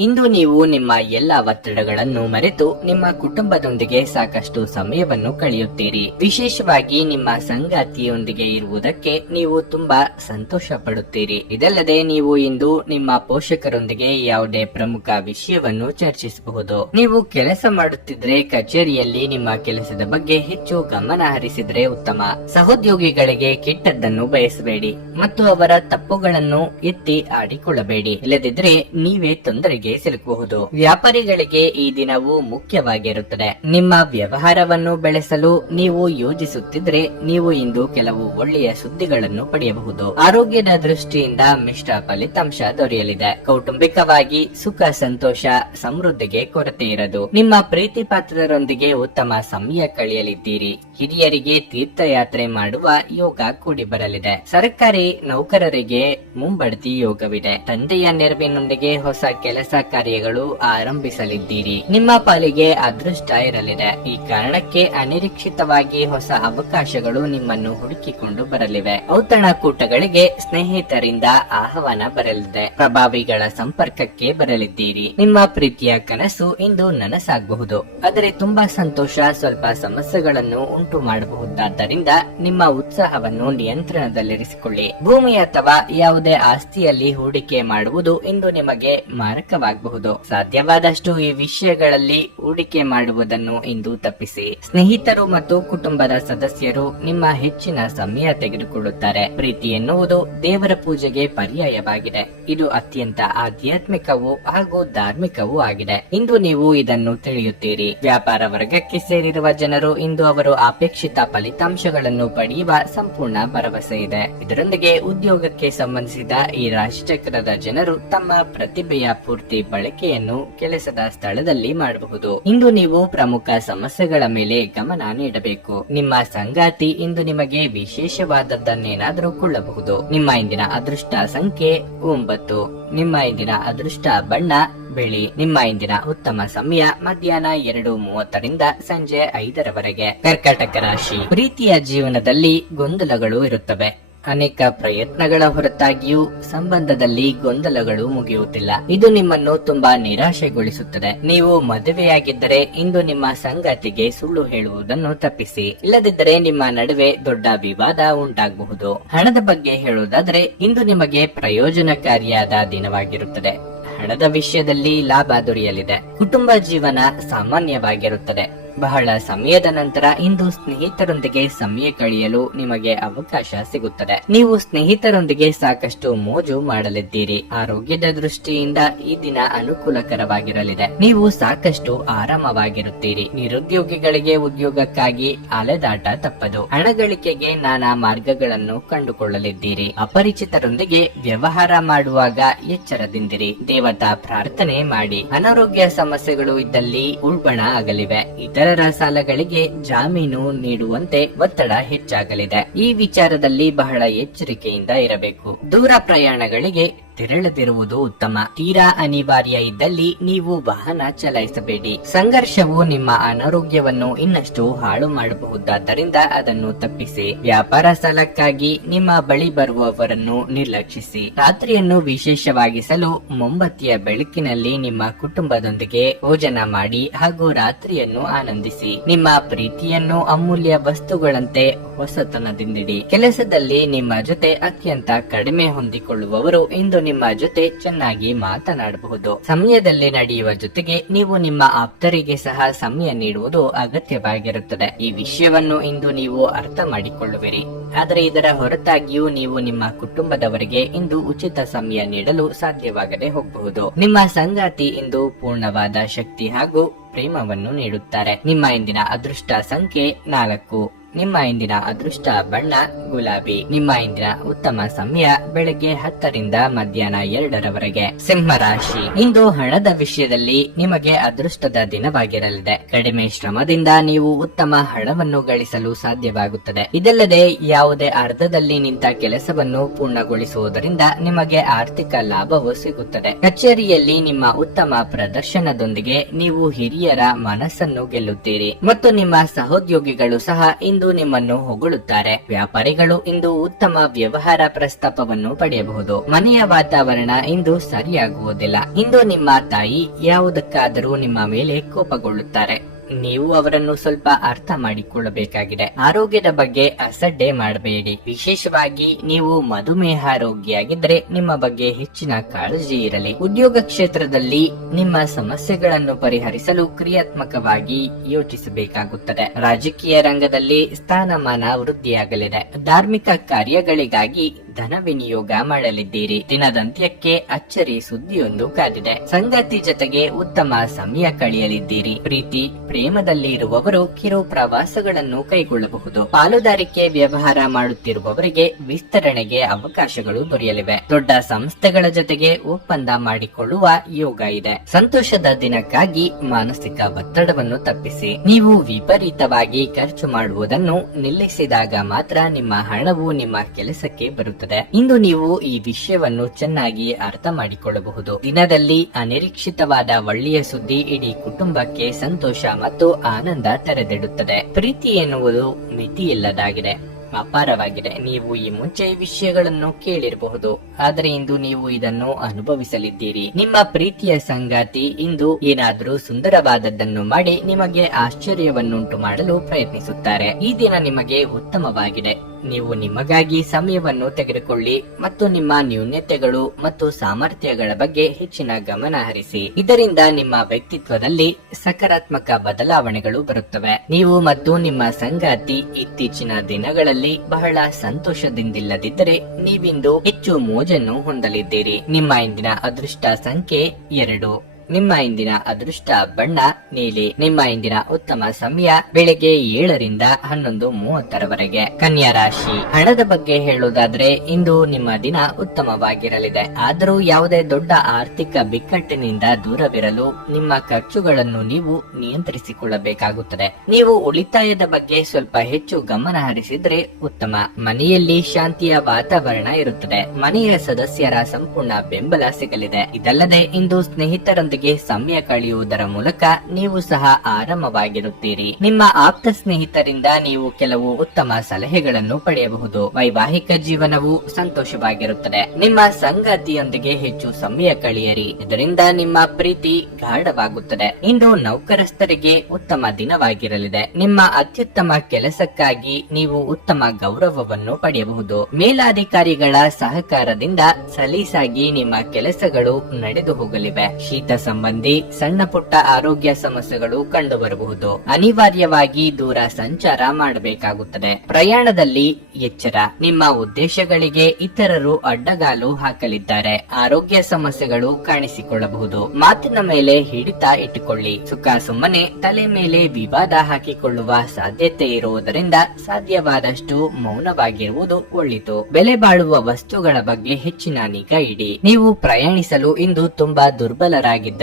ಇಂದು ನೀವು ನಿಮ್ಮ ಎಲ್ಲ ಒತ್ತಡಗಳನ್ನು ಮರೆತು ನಿಮ್ಮ ಕುಟುಂಬದೊಂದಿಗೆ ಸಾಕಷ್ಟು ಸಮಯವನ್ನು ಕಳೆಯುತ್ತೀರಿ. ವಿಶೇಷವಾಗಿ ನಿಮ್ಮ ಸಂಗಾತಿಯೊಂದಿಗೆ ಇರುವುದಕ್ಕೆ ನೀವು ತುಂಬಾ ಸಂತೋಷ ಪಡುತ್ತೀರಿ. ಇದಲ್ಲದೆ ನೀವು ಇಂದು ನಿಮ್ಮ ಪೋಷಕರೊಂದಿಗೆ ಯಾವುದೇ ಪ್ರಮುಖ ವಿಷಯವನ್ನು ಚರ್ಚಿಸಬಹುದು. ನೀವು ಕೆಲಸ ಮಾಡುತ್ತಿದ್ರೆ ಕಚೇರಿಯಲ್ಲಿ ನಿಮ್ಮ ಕೆಲಸದ ಬಗ್ಗೆ ಹೆಚ್ಚು ಗಮನ ಹರಿಸಿದ್ರೆ ಉತ್ತಮ. ಸಹೋದ್ಯೋಗಿಗಳಿಗೆ ಕೆಟ್ಟದ್ದನ್ನು ಬಯಸಬೇಡಿ ಮತ್ತು ಅವರ ತಪ್ಪುಗಳನ್ನು ಎತ್ತಿ ಆಡಿಕೊಳ್ಳಬೇಡಿ. ಇಲ್ಲದಿದ್ರೆ ನೀವೇ ತೊಂದರೆಗೆ ಸಿಲುಕಬಹುದು. ವ್ಯಾಪಾರಿಗಳಿಗೆ ಈ ದಿನವು ಮುಖ್ಯವಾಗಿರುತ್ತದೆ. ನಿಮ್ಮ ವ್ಯವಹಾರವನ್ನು ಬೆಳೆಸಲು ನೀವು ಯೋಜಿಸುತ್ತಿದ್ರೆ ನೀವು ಇಂದು ಕೆಲವು ಒಳ್ಳೆಯ ಸುದ್ದಿಗಳನ್ನು ಪಡೆಯಬಹುದು. ಆರೋಗ್ಯದ ದೃಷ್ಟಿಯಿಂದ ಮಿಶ್ರ ಫಲಿತಾಂಶ ದೊರೆಯಲಿದೆ. ಕೌಟುಂಬಿಕವಾಗಿ ಸುಖ, ಸಂತೋಷ, ಸಮೃದ್ಧಿಗೆ ಕೊರತೆ ಇರದು. ನಿಮ್ಮ ಪ್ರೀತಿ ಪಾತ್ರರೊಂದಿಗೆ ಉತ್ತಮ ಸಮಯ ಕಳೆಯಲಿದ್ದೀರಿ. ಹಿರಿಯರಿಗೆ ತೀರ್ಥಯಾತ್ರೆ ಮಾಡುವ ಯೋಗ ಕೂಡಿ ಬರಲಿದೆ. ಸರ್ಕಾರಿ ನೌಕರರಿಗೆ ಮುಂಬಡ್ತಿ ಯೋಗವಿದೆ. ತಂದೆಯ ನೆರವಿನೊಂದಿಗೆ ಹೊಸ ಕೆಲಸ ಕಾರ್ಯಗಳು ಆರಂಭಿಸಲಿದ್ದೀರಿ. ನಿಮ್ಮ ಪಾಲಿಗೆ ಅದೃಷ್ಟ ಇರಲಿದೆ. ಈ ಕಾರಣಕ್ಕೆ ಅನಿರೀಕ್ಷಿತವಾಗಿ ಹೊಸ ಅವಕಾಶಗಳು ನಿಮ್ಮನ್ನು ಹುಡುಕಿಕೊಂಡು ಬರಲಿವೆ. ಔತಣಕೂಟಗಳಿಗೆ ಸ್ನೇಹಿತರಿಂದ ಆಹ್ವಾನ ಬರಲಿದೆ. ಪ್ರಭಾವಿಗಳ ಸಂಪರ್ಕಕ್ಕೆ ಬರಲಿದ್ದೀರಿ. ನಿಮ್ಮ ಪ್ರೀತಿಯ ಕನಸು ಇಂದು ನನಸಾಗಬಹುದು. ಆದರೆ ತುಂಬಾ ಸಂತೋಷ ಸ್ವಲ್ಪ ಸಮಸ್ಯೆಗಳನ್ನು ಉಂಟು ಮಾಡಬಹುದಾದ್ದರಿಂದ ನಿಮ್ಮ ಉತ್ಸಾಹವನ್ನು ನಿಯಂತ್ರಣದಲ್ಲಿರಿಸಿಕೊಳ್ಳಿ. ಭೂಮಿ ಅಥವಾ ಯಾವುದೇ ಆಸ್ತಿಯಲ್ಲಿ ಹೂಡಿಕೆ ಮಾಡುವುದು ಇಂದು ನಿಮಗೆ ಮಾರಕವಾಗಬಹುದು. ಸಾಧ್ಯವಾದಷ್ಟು ಈ ವಿಷಯಗಳಲ್ಲಿ ಹೂಡಿಕೆ ಮಾಡುವುದನ್ನು ಇಂದು ತಪ್ಪಿಸಿ. ಸ್ನೇಹಿತರು ಮತ್ತು ಕುಟುಂಬದ ಸದಸ್ಯರು ನಿಮ್ಮ ಹೆಚ್ಚಿನ ಸಮಯ ತೆಗೆದುಕೊಳ್ಳುತ್ತಾರೆ. ಪ್ರೀತಿ ಎನ್ನುವುದು ದೇವರ ಪೂಜೆಗೆ ಪರ್ಯಾಯವಾಗಿದೆ. ಇದು ಅತ್ಯಂತ ಆಧ್ಯಾತ್ಮಿಕವೂ ಹಾಗೂ ಧಾರ್ಮಿಕವೂ ಆಗಿದೆ. ಇಂದು ನೀವು ಇದನ್ನು ತಿಳಿಯುತ್ತೀರಿ. ವ್ಯಾಪಾರ ವರ್ಗಕ್ಕೆ ಸೇರಿರುವ ಜನರು ಇಂದು ಅವರು ಅಪೇಕ್ಷಿತ ಫಲಿತಾಂಶಗಳನ್ನು ಪಡೆಯುವ ಸಂಪೂರ್ಣ ಭರವಸೆ ಇದೆ. ಇದರೊಂದಿಗೆ ಉದ್ಯೋಗಕ್ಕೆ ಸಂಬಂಧಿಸಿದ ಈ ರಾಶಿಚಕ್ರದ ಜನರು ತಮ್ಮ ಪ್ರತಿಭೆಯ ಪೂರ್ತಿ ಬಳಕೆಯನ್ನು ಕೆಲಸದ ಸ್ಥಳದಲ್ಲಿ ಮಾಡಬಹುದು. ಇಂದು ನೀವು ಪ್ರಮುಖ ಸಮಸ್ಯೆಗಳ ಮೇಲೆ ಗಮನ ನೀಡಬೇಕು. ನಿಮ್ಮ ಸಂಗಾತಿ ಇಂದು ನಿಮಗೆ ವಿಶೇಷವಾದದ್ದನ್ನೇನಾದರೂ ಕೊಳ್ಳಬಹುದು. ನಿಮ್ಮ ಇಂದಿನ ಅದೃಷ್ಟ ಸಂಖ್ಯೆ 9. ನಿಮ್ಮ ಇಂದಿನ ಅದೃಷ್ಟ ಬಣ್ಣ ಬಿಳಿ. ನಿಮ್ಮ ಇಂದಿನ ಉತ್ತಮ ಸಮಯ ಮಧ್ಯಾಹ್ನ 2:30ರಿಂದ ಸಂಜೆ 5ರವರೆಗೆ. ಕರ್ಕಾಟಕ ರಾಶಿ. ಪ್ರೀತಿಯ ಜೀವನದಲ್ಲಿ ಗೊಂದಲಗಳು ಇರುತ್ತವೆ. ಅನೇಕ ಪ್ರಯತ್ನಗಳ ಹೊರತಾಗಿಯೂ ಸಂಬಂಧದಲ್ಲಿ ಗೊಂದಲಗಳು ಮುಗಿಯುವುದಿಲ್ಲ. ಇದು ನಿಮ್ಮನ್ನು ತುಂಬಾ ನಿರಾಶೆಗೊಳಿಸುತ್ತದೆ. ನೀವು ಮದುವೆಯಾಗಿದ್ದರೆ ಇಂದು ನಿಮ್ಮ ಸಂಗಾತಿಗೆ ಸುಳ್ಳು ಹೇಳುವುದನ್ನು ತಪ್ಪಿಸಿ. ಇಲ್ಲದಿದ್ದರೆ ನಿಮ್ಮ ನಡುವೆ ದೊಡ್ಡ ವಿವಾದ ಉಂಟಾಗಬಹುದು. ಹಣದ ಬಗ್ಗೆ ಹೇಳುವುದಾದರೆ ಇಂದು ನಿಮಗೆ ಪ್ರಯೋಜನಕಾರಿಯಾದ ದಿನವಾಗಿರುತ್ತದೆ. ಹಣದ ವಿಷಯದಲ್ಲಿ ಲಾಭ ದೊರೆಯಲಿದೆ. ಕುಟುಂಬ ಜೀವನ ಸಾಮಾನ್ಯವಾಗಿರುತ್ತದೆ. ಬಹಳ ಸಮಯದ ನಂತರ ಇಂದು ಸ್ನೇಹಿತರೊಂದಿಗೆ ಸಮಯ ಕಳೆಯಲು ನಿಮಗೆ ಅವಕಾಶ ಸಿಗುತ್ತದೆ. ನೀವು ಸ್ನೇಹಿತರೊಂದಿಗೆ ಸಾಕಷ್ಟು ಮೋಜು ಮಾಡಲಿದ್ದೀರಿ. ಆರೋಗ್ಯದ ದೃಷ್ಟಿಯಿಂದ ಈ ದಿನ ಅನುಕೂಲಕರವಾಗಿರಲಿದೆ. ನೀವು ಸಾಕಷ್ಟು ಆರಾಮವಾಗಿರುತ್ತೀರಿ. ನಿರುದ್ಯೋಗಿಗಳಿಗೆ ಉದ್ಯೋಗಕ್ಕಾಗಿ ಅಲೆದಾಟ ತಪ್ಪದು. ಹಣ ಗಳಿಕೆಗೆ ನಾನಾ ಮಾರ್ಗಗಳನ್ನು ಕಂಡುಕೊಳ್ಳಲಿದ್ದೀರಿ. ಅಪರಿಚಿತರೊಂದಿಗೆ ವ್ಯವಹಾರ ಮಾಡುವಾಗ ಎಚ್ಚರದಿಂದಿರಿ. ದೇವತಾ ಪ್ರಾರ್ಥನೆ ಮಾಡಿ. ಅನಾರೋಗ್ಯ ಸಮಸ್ಯೆಗಳು ಇದ್ದಲ್ಲಿ ಉಲ್ಬಣ ಆಗಲಿವೆ. ಇತರರ ಸಾಲಗಳಿಗೆ ಜಾಮೀನು ನೀಡುವಂತೆ ಒತ್ತಡ ಹೆಚ್ಚಾಗಲಿದೆ. ಈ ವಿಚಾರದಲ್ಲಿ ಬಹಳ ಎಚ್ಚರಿಕೆಯಿಂದ ಇರಬೇಕು. ದೂರ ಪ್ರಯಾಣಗಳಿಗೆ ತೆರಳದಿರುವುದು ಉತ್ತಮ. ತೀರಾ ಅನಿವಾರ್ಯ ಇದ್ದಲ್ಲಿ ನೀವು ವಾಹನ ಚಲಾಯಿಸಬೇಡಿ. ಸಂಘರ್ಷವು ನಿಮ್ಮ ಅನಾರೋಗ್ಯವನ್ನು ಇನ್ನಷ್ಟು ಹಾಳು ಮಾಡಬಹುದಾದ್ದರಿಂದ ಅದನ್ನು ತಪ್ಪಿಸಿ. ವ್ಯಾಪಾರ ಸಾಲಕ್ಕಾಗಿ ನಿಮ್ಮ ಬಳಿ ಬರುವವರನ್ನು ನಿರ್ಲಕ್ಷಿಸಿ. ರಾತ್ರಿಯನ್ನು ವಿಶೇಷವಾಗಿಸಲು ಮೊಂಬತ್ತಿಯ ಬೆಳಕಿನಲ್ಲಿ ನಿಮ್ಮ ಕುಟುಂಬದೊಂದಿಗೆ ಭೋಜನ ಮಾಡಿ ಹಾಗೂ ರಾತ್ರಿಯನ್ನು ಆನಂದಿಸಿ. ನಿಮ್ಮ ಪ್ರೀತಿಯನ್ನು ಅಮೂಲ್ಯ ವಸ್ತುಗಳಂತೆ ಹೊಸತನದಿಂದಿಡಿ. ಕೆಲಸದಲ್ಲಿ ನಿಮ್ಮ ಜೊತೆ ಅತ್ಯಂತ ಕಡಿಮೆ ಹೊಂದಿಕೊಳ್ಳುವವರು ಇಂದು ನಿಮ್ಮ ಜೊತೆ ಚೆನ್ನಾಗಿ ಮಾತನಾಡಬಹುದು. ಸಮಯದಲ್ಲಿ ನಡೆಯುವ ಜೊತೆಗೆ ನೀವು ನಿಮ್ಮ ಆಪ್ತರಿಗೆ ಸಹ ಸಮಯ ನೀಡುವುದು ಅಗತ್ಯವಾಗಿರುತ್ತದೆ. ಈ ವಿಷಯವನ್ನು ಇಂದು ನೀವು ಅರ್ಥ ಮಾಡಿಕೊಳ್ಳುವಿರಿ. ಆದರೆ ಇದರ ಹೊರತಾಗಿಯೂ ನೀವು ನಿಮ್ಮ ಕುಟುಂಬದವರಿಗೆ ಇಂದು ಉಚಿತ ಸಮಯ ನೀಡಲು ಸಾಧ್ಯವಾಗದೆ ಹೋಗಬಹುದು. ನಿಮ್ಮ ಸಂಗಾತಿ ಇಂದು ಪೂರ್ಣವಾದ ಶಕ್ತಿ ಹಾಗೂ ಪ್ರೇಮವನ್ನು ನೀಡುತ್ತಾರೆ. ನಿಮ್ಮ ಇಂದಿನ ಅದೃಷ್ಟ ಸಂಖ್ಯೆ 4. ನಿಮ್ಮ ಇಂದಿನ ಅದೃಷ್ಟ ಬಣ್ಣ ಗುಲಾಬಿ. ನಿಮ್ಮ ಇಂದಿನ ಉತ್ತಮ ಸಮಯ ಬೆಳಗ್ಗೆ 10ರಿಂದ ಮಧ್ಯಾಹ್ನ 2ರವರೆಗೆ. ಸಿಂಹ ರಾಶಿ. ಇಂದು ಹಣದ ವಿಷಯದಲ್ಲಿ ನಿಮಗೆ ಅದೃಷ್ಟದ ದಿನವಾಗಿರಲಿದೆ. ಕಡಿಮೆ ಶ್ರಮದಿಂದ ನೀವು ಉತ್ತಮ ಹಣವನ್ನು ಗಳಿಸಲು ಸಾಧ್ಯವಾಗುತ್ತದೆ. ಇದಲ್ಲದೆ ಯಾವುದೇ ಅರ್ಧದಲ್ಲಿ ನಿಂತ ಕೆಲಸವನ್ನು ಪೂರ್ಣಗೊಳಿಸುವುದರಿಂದ ನಿಮಗೆ ಆರ್ಥಿಕ ಲಾಭವು ಸಿಗುತ್ತದೆ. ಕಚೇರಿಯಲ್ಲಿ ನಿಮ್ಮ ಉತ್ತಮ ಪ್ರದರ್ಶನದೊಂದಿಗೆ ನೀವು ಹಿರಿಯರ ಮನಸ್ಸನ್ನು ಗೆಲ್ಲುತ್ತೀರಿ ಮತ್ತು ನಿಮ್ಮ ಸಹೋದ್ಯೋಗಿಗಳು ಸಹ ಇಂದು ನಿಮ್ಮನ್ನು ಹೊಗಳುತ್ತಾರೆ. ವ್ಯಾಪಾರಿಗಳು ಇಂದು ಉತ್ತಮ ವ್ಯವಹಾರ ಪ್ರಸ್ತಾಪವನ್ನು ಪಡೆಯಬಹುದು. ಮನೆಯ ವಾತಾವರಣ ಇಂದು ಸರಿಯಾಗುವುದಿಲ್ಲ. ಇಂದು ನಿಮ್ಮ ತಾಯಿ ಯಾವುದಕ್ಕಾದರೂ ನಿಮ್ಮ ಮೇಲೆ ಕೋಪಗೊಳ್ಳುತ್ತಾರೆ. ನೀವು ಅವರನ್ನು ಸ್ವಲ್ಪ ಅರ್ಥ ಮಾಡಿಕೊಳ್ಳಬೇಕಾಗಿದೆ. ಆರೋಗ್ಯದ ಬಗ್ಗೆ ಅಸಡ್ಡೆ ಮಾಡಬೇಡಿ. ವಿಶೇಷವಾಗಿ ನೀವು ಮಧುಮೇಹ ರೋಗಿಯಾಗಿದ್ದರೆ ನಿಮ್ಮ ಬಗ್ಗೆ ಹೆಚ್ಚಿನ ಕಾಳಜಿ ಇರಲಿ. ಉದ್ಯೋಗ ಕ್ಷೇತ್ರದಲ್ಲಿ ನಿಮ್ಮ ಸಮಸ್ಯೆಗಳನ್ನು ಪರಿಹರಿಸಲು ಕ್ರಿಯಾತ್ಮಕವಾಗಿ ಯೋಚಿಸಬೇಕಾಗುತ್ತದೆ. ರಾಜಕೀಯ ರಂಗದಲ್ಲಿ ಸ್ಥಾನಮಾನ ವೃದ್ಧಿಯಾಗಲಿದೆ. ಧಾರ್ಮಿಕ ಕಾರ್ಯಗಳಿಗಾಗಿ ಧನ ವಿನಿಯೋಗ ಮಾಡಲಿದ್ದೀರಿ. ದಿನದಂತ್ಯಕ್ಕೆ ಅಚ್ಚರಿ ಸುದ್ದಿಯೊಂದು ಕಾದಿದೆ. ಸಂಗಾತಿ ಜೊತೆಗೆ ಉತ್ತಮ ಸಮಯ ಕಳೆಯಲಿದ್ದೀರಿ. ಪ್ರೀತಿ ಪ್ರೇಮದಲ್ಲಿ ಇರುವವರು ಕಿರು ಪ್ರವಾಸಗಳನ್ನು ಕೈಗೊಳ್ಳಬಹುದು. ಪಾಲುದಾರಿಕೆ ವ್ಯವಹಾರ ಮಾಡುತ್ತಿರುವವರಿಗೆ ವಿಸ್ತರಣೆಗೆ ಅವಕಾಶಗಳು ದೊರೆಯಲಿವೆ. ದೊಡ್ಡ ಸಂಸ್ಥೆಗಳ ಜೊತೆಗೆ ಒಪ್ಪಂದ ಮಾಡಿಕೊಳ್ಳುವ ಯೋಗ ಇದೆ. ಸಂತೋಷದ ದಿನಕ್ಕಾಗಿ ಮಾನಸಿಕ ಒತ್ತಡವನ್ನು ತಪ್ಪಿಸಿ. ನೀವು ವಿಪರೀತವಾಗಿ ಖರ್ಚು ಮಾಡುವುದನ್ನು ನಿಲ್ಲಿಸಿದಾಗ ಮಾತ್ರ ನಿಮ್ಮ ಹಣವು ನಿಮ್ಮ ಕೆಲಸಕ್ಕೆ ಬರುತ್ತದೆ. ಇಂದು ನೀವು ಈ ವಿಷಯವನ್ನು ಚೆನ್ನಾಗಿ ಅರ್ಥ ಮಾಡಿಕೊಳ್ಳಬಹುದು. ದಿನದಲ್ಲಿ ಅನಿರೀಕ್ಷಿತವಾದ ಒಳ್ಳೆಯ ಸುದ್ದಿ ಇಡೀ ಕುಟುಂಬಕ್ಕೆ ಸಂತೋಷ ಮತ್ತು ಆನಂದ ತೆರೆದಿಡುತ್ತದೆ. ಪ್ರೀತಿ ಎನ್ನುವುದು ಮಿತಿಯಿಲ್ಲದಾಗಿದೆ, ಅಪಾರವಾಗಿದೆ. ನೀವು ಈ ಮುಂಚೆ ವಿಷಯಗಳನ್ನು ಕೇಳಿರಬಹುದು, ಆದರೆ ಇಂದು ನೀವು ಇದನ್ನು ಅನುಭವಿಸಲಿದ್ದೀರಿ. ನಿಮ್ಮ ಪ್ರೀತಿಯ ಸಂಗಾತಿ ಇಂದು ಏನಾದರೂ ಸುಂದರವಾದದ್ದನ್ನು ಮಾಡಿ ನಿಮಗೆ ಆಶ್ಚರ್ಯವನ್ನುಂಟು ಮಾಡಲು ಪ್ರಯತ್ನಿಸುತ್ತಾರೆ. ಈ ದಿನ ನಿಮಗೆ ಉತ್ತಮವಾಗಿದೆ. ನೀವು ನಿಮಗಾಗಿ ಸಮಯವನ್ನು ತೆಗೆದುಕೊಳ್ಳಿ ಮತ್ತು ನಿಮ್ಮ ನ್ಯೂನತೆಗಳು ಮತ್ತು ಸಾಮರ್ಥ್ಯಗಳ ಬಗ್ಗೆ ಹೆಚ್ಚಿನ ಗಮನ ಹರಿಸಿ. ಇದರಿಂದ ನಿಮ್ಮ ವ್ಯಕ್ತಿತ್ವದಲ್ಲಿ ಸಕಾರಾತ್ಮಕ ಬದಲಾವಣೆಗಳು ಬರುತ್ತವೆ. ನೀವು ಮತ್ತು ನಿಮ್ಮ ಸಂಗಾತಿ ಇತ್ತೀಚಿನ ದಿನಗಳಲ್ಲಿ ಬಹಳ ಸಂತೋಷದಿಂದಿಲ್ಲದಿದ್ದರೆ ನೀವಿಂದು ಹೆಚ್ಚು ಮೋಜನ್ನು ಹೊಂದಲಿದ್ದೀರಿ. ನಿಮ್ಮ ಇಂದಿನ ಅದೃಷ್ಟ ಸಂಖ್ಯೆ 2. ನಿಮ್ಮ ಇಂದಿನ ಅದೃಷ್ಟ ಬಣ್ಣ ನೀಲಿ. ನಿಮ್ಮ ಇಂದಿನ ಉತ್ತಮ ಸಮಯ ಬೆಳಗ್ಗೆ 7 ರಿಂದ 11:30 ಕನ್ಯಾ ರಾಶಿ. ಹಣದ ಬಗ್ಗೆ ಹೇಳುವುದಾದ್ರೆ ಇಂದು ನಿಮ್ಮ ದಿನ ಉತ್ತಮವಾಗಿರಲಿದೆ. ಆದರೂ ಯಾವುದೇ ದೊಡ್ಡ ಆರ್ಥಿಕ ಬಿಕ್ಕಟ್ಟಿನಿಂದ ದೂರವಿರಲು ನಿಮ್ಮ ಖರ್ಚುಗಳನ್ನು ನೀವು ನಿಯಂತ್ರಿಸಿಕೊಳ್ಳಬೇಕಾಗುತ್ತದೆ. ನೀವು ಉಳಿತಾಯದ ಬಗ್ಗೆ ಸ್ವಲ್ಪ ಹೆಚ್ಚು ಗಮನ ಹರಿಸಿದ್ರೆ ಉತ್ತಮ. ಮನೆಯಲ್ಲಿ ಶಾಂತಿಯ ವಾತಾವರಣ ಇರುತ್ತದೆ. ಮನೆಯ ಸದಸ್ಯರ ಸಂಪೂರ್ಣ ಬೆಂಬಲ ಸಿಗಲಿದೆ. ಇದಲ್ಲದೆ ಇಂದು ಸ್ನೇಹಿತರೊಂದಿಗೆ ಸಮಯ ಕಳೆಯುವುದರ ಮೂಲಕ ನೀವು ಸಹ ಆರಾಮವಾಗಿರುತ್ತೀರಿ. ನಿಮ್ಮ ಆಪ್ತ ಸ್ನೇಹಿತರಿಂದ ನೀವು ಕೆಲವು ಉತ್ತಮ ಸಲಹೆಗಳನ್ನು ಪಡೆಯಬಹುದು. ವೈವಾಹಿಕ ಜೀವನವು ಸಂತೋಷವಾಗಿರುತ್ತದೆ. ನಿಮ್ಮ ಸಂಗಾತಿಯೊಂದಿಗೆ ಹೆಚ್ಚು ಸಮಯ ಕಳೆಯಿರಿ. ಇದರಿಂದ ನಿಮ್ಮ ಪ್ರೀತಿ ಗಾಢವಾಗುತ್ತದೆ. ಇಂದು ನೌಕರಸ್ಥರಿಗೆ ಉತ್ತಮ ದಿನವಾಗಿರಲಿದೆ. ನಿಮ್ಮ ಅತ್ಯುತ್ತಮ ಕೆಲಸಕ್ಕಾಗಿ ನೀವು ಉತ್ತಮ ಗೌರವವನ್ನು ಪಡೆಯಬಹುದು. ಮೇಲಾಧಿಕಾರಿಗಳ ಸಹಕಾರದಿಂದ ಸಲೀಸಾಗಿ ನಿಮ್ಮ ಕೆಲಸಗಳು ನಡೆದು ಹೋಗಲಿವೆ. ಶೀತ ಸಂಬಂಧಿ ಸಣ್ಣ ಪುಟ್ಟ ಆರೋಗ್ಯ ಸಮಸ್ಯೆಗಳು ಕಂಡುಬರಬಹುದು. ಅನಿವಾರ್ಯವಾಗಿ ದೂರ ಸಂಚಾರ ಮಾಡಬೇಕಾಗುತ್ತದೆ. ಪ್ರಯಾಣದಲ್ಲಿ ಎಚ್ಚರ. ನಿಮ್ಮ ಉದ್ದೇಶಗಳಿಗೆ ಇತರರು ಅಡ್ಡಗಾಲು ಹಾಕಲಿದ್ದಾರೆ. ಆರೋಗ್ಯ ಸಮಸ್ಯೆಗಳು ಕಾಣಿಸಿಕೊಳ್ಳಬಹುದು. ಮಾತಿನ ಮೇಲೆ ಹಿಡಿತ ಇಟ್ಟುಕೊಳ್ಳಿ. ಸುಖ ಸುಮ್ಮನೆ ತಲೆ ಮೇಲೆ ವಿವಾದ ಹಾಕಿಕೊಳ್ಳುವ ಸಾಧ್ಯತೆ ಇರುವುದರಿಂದ ಸಾಧ್ಯವಾದಷ್ಟು ಮೌನವಾಗಿರುವುದು ಒಳಿತು. ಬೆಲೆ ಬಾಳುವ ವಸ್ತುಗಳ ಬಗ್ಗೆ ಹೆಚ್ಚಿನ ನಿಗಾ ಇಡಿ. ನೀವು ಪ್ರಯಾಣಿಸಲು ಇಂದು ತುಂಬಾ ದುರ್ಬಲರಾಗಿದ್ದರಿಂದ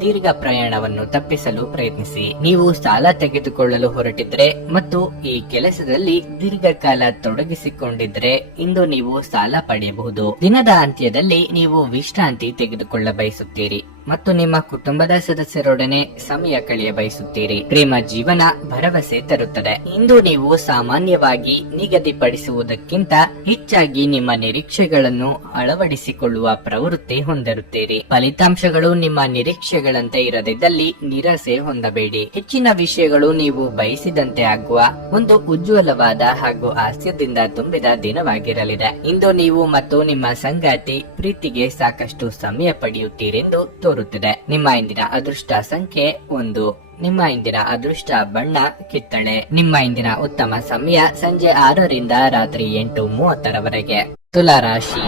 ದೀರ್ಘ ಪ್ರಯಾಣವನ್ನು ತಪ್ಪಿಸಲು ಪ್ರಯತ್ನಿಸಿ. ನೀವು ಸಾಲ ತೆಗೆದುಕೊಳ್ಳಲು ಹೊರಟಿದ್ರೆ ಮತ್ತು ಈ ಕೆಲಸದಲ್ಲಿ ದೀರ್ಘಕಾಲ ತೊಡಗಿಸಿಕೊಂಡಿದ್ರೆ ಇಂದು ನೀವು ಸಾಲ ಪಡೆಯಬಹುದು. ದಿನದ ಅಂತ್ಯದಲ್ಲಿ ನೀವು ವಿಶ್ರಾಂತಿ ತೆಗೆದುಕೊಳ್ಳ ಬಯಸುತ್ತೀರಿ ಮತ್ತು ನಿಮ್ಮ ಕುಟುಂಬದ ಸದಸ್ಯರೊಡನೆ ಸಮಯ ಕಳೆಯ ಬಯಸುತ್ತೀರಿ. ಪ್ರೇಮ ಜೀವನ ಭರವಸೆ ತರುತ್ತದೆ. ಇಂದು ನೀವು ಸಾಮಾನ್ಯವಾಗಿ ನಿಗದಿಪಡಿಸುವುದಕ್ಕಿಂತ ಹೆಚ್ಚಾಗಿ ನಿಮ್ಮ ನಿರೀಕ್ಷೆಗಳನ್ನು ಅಳವಡಿಸಿಕೊಳ್ಳುವ ಪ್ರವೃತ್ತಿ ಹೊಂದಿರುತ್ತೀರಿ. ಫಲಿತಾಂಶಗಳು ನಿಮ್ಮ ನಿರೀಕ್ಷೆಗಳಂತೆ ಇರದಿದ್ದಲ್ಲಿ ನಿರಾಸೆ ಹೊಂದಬೇಡಿ. ಹೆಚ್ಚಿನ ವಿಷಯಗಳು ನೀವು ಬಯಸಿದಂತೆ ಆಗುವ ಒಂದು ಉಜ್ವಲವಾದ ಹಾಗೂ ಹಾಸ್ಯದಿಂದ ತುಂಬಿದ ದಿನವಾಗಿರಲಿದೆ. ಇಂದು ನೀವು ಮತ್ತು ನಿಮ್ಮ ಸಂಗಾತಿ ಪ್ರೀತಿಗೆ ಸಾಕಷ್ಟು ಸಮಯ ಪಡೆಯುತ್ತೀರೆಂದು ತೋರುತ್ತಿದೆ. ನಿಮ್ಮ ಇಂದಿನ ಅದೃಷ್ಟ ಸಂಖ್ಯೆ 1. ನಿಮ್ಮ ಇಂದಿನ ಅದೃಷ್ಟ ಬಣ್ಣ ಕಿತ್ತಳೆ. ನಿಮ್ಮ ಇಂದಿನ ಉತ್ತಮ ಸಮಯ ಸಂಜೆ 6 ರಿಂದ ರಾತ್ರಿ 8:30 ತುಲಾ ರಾಶಿ.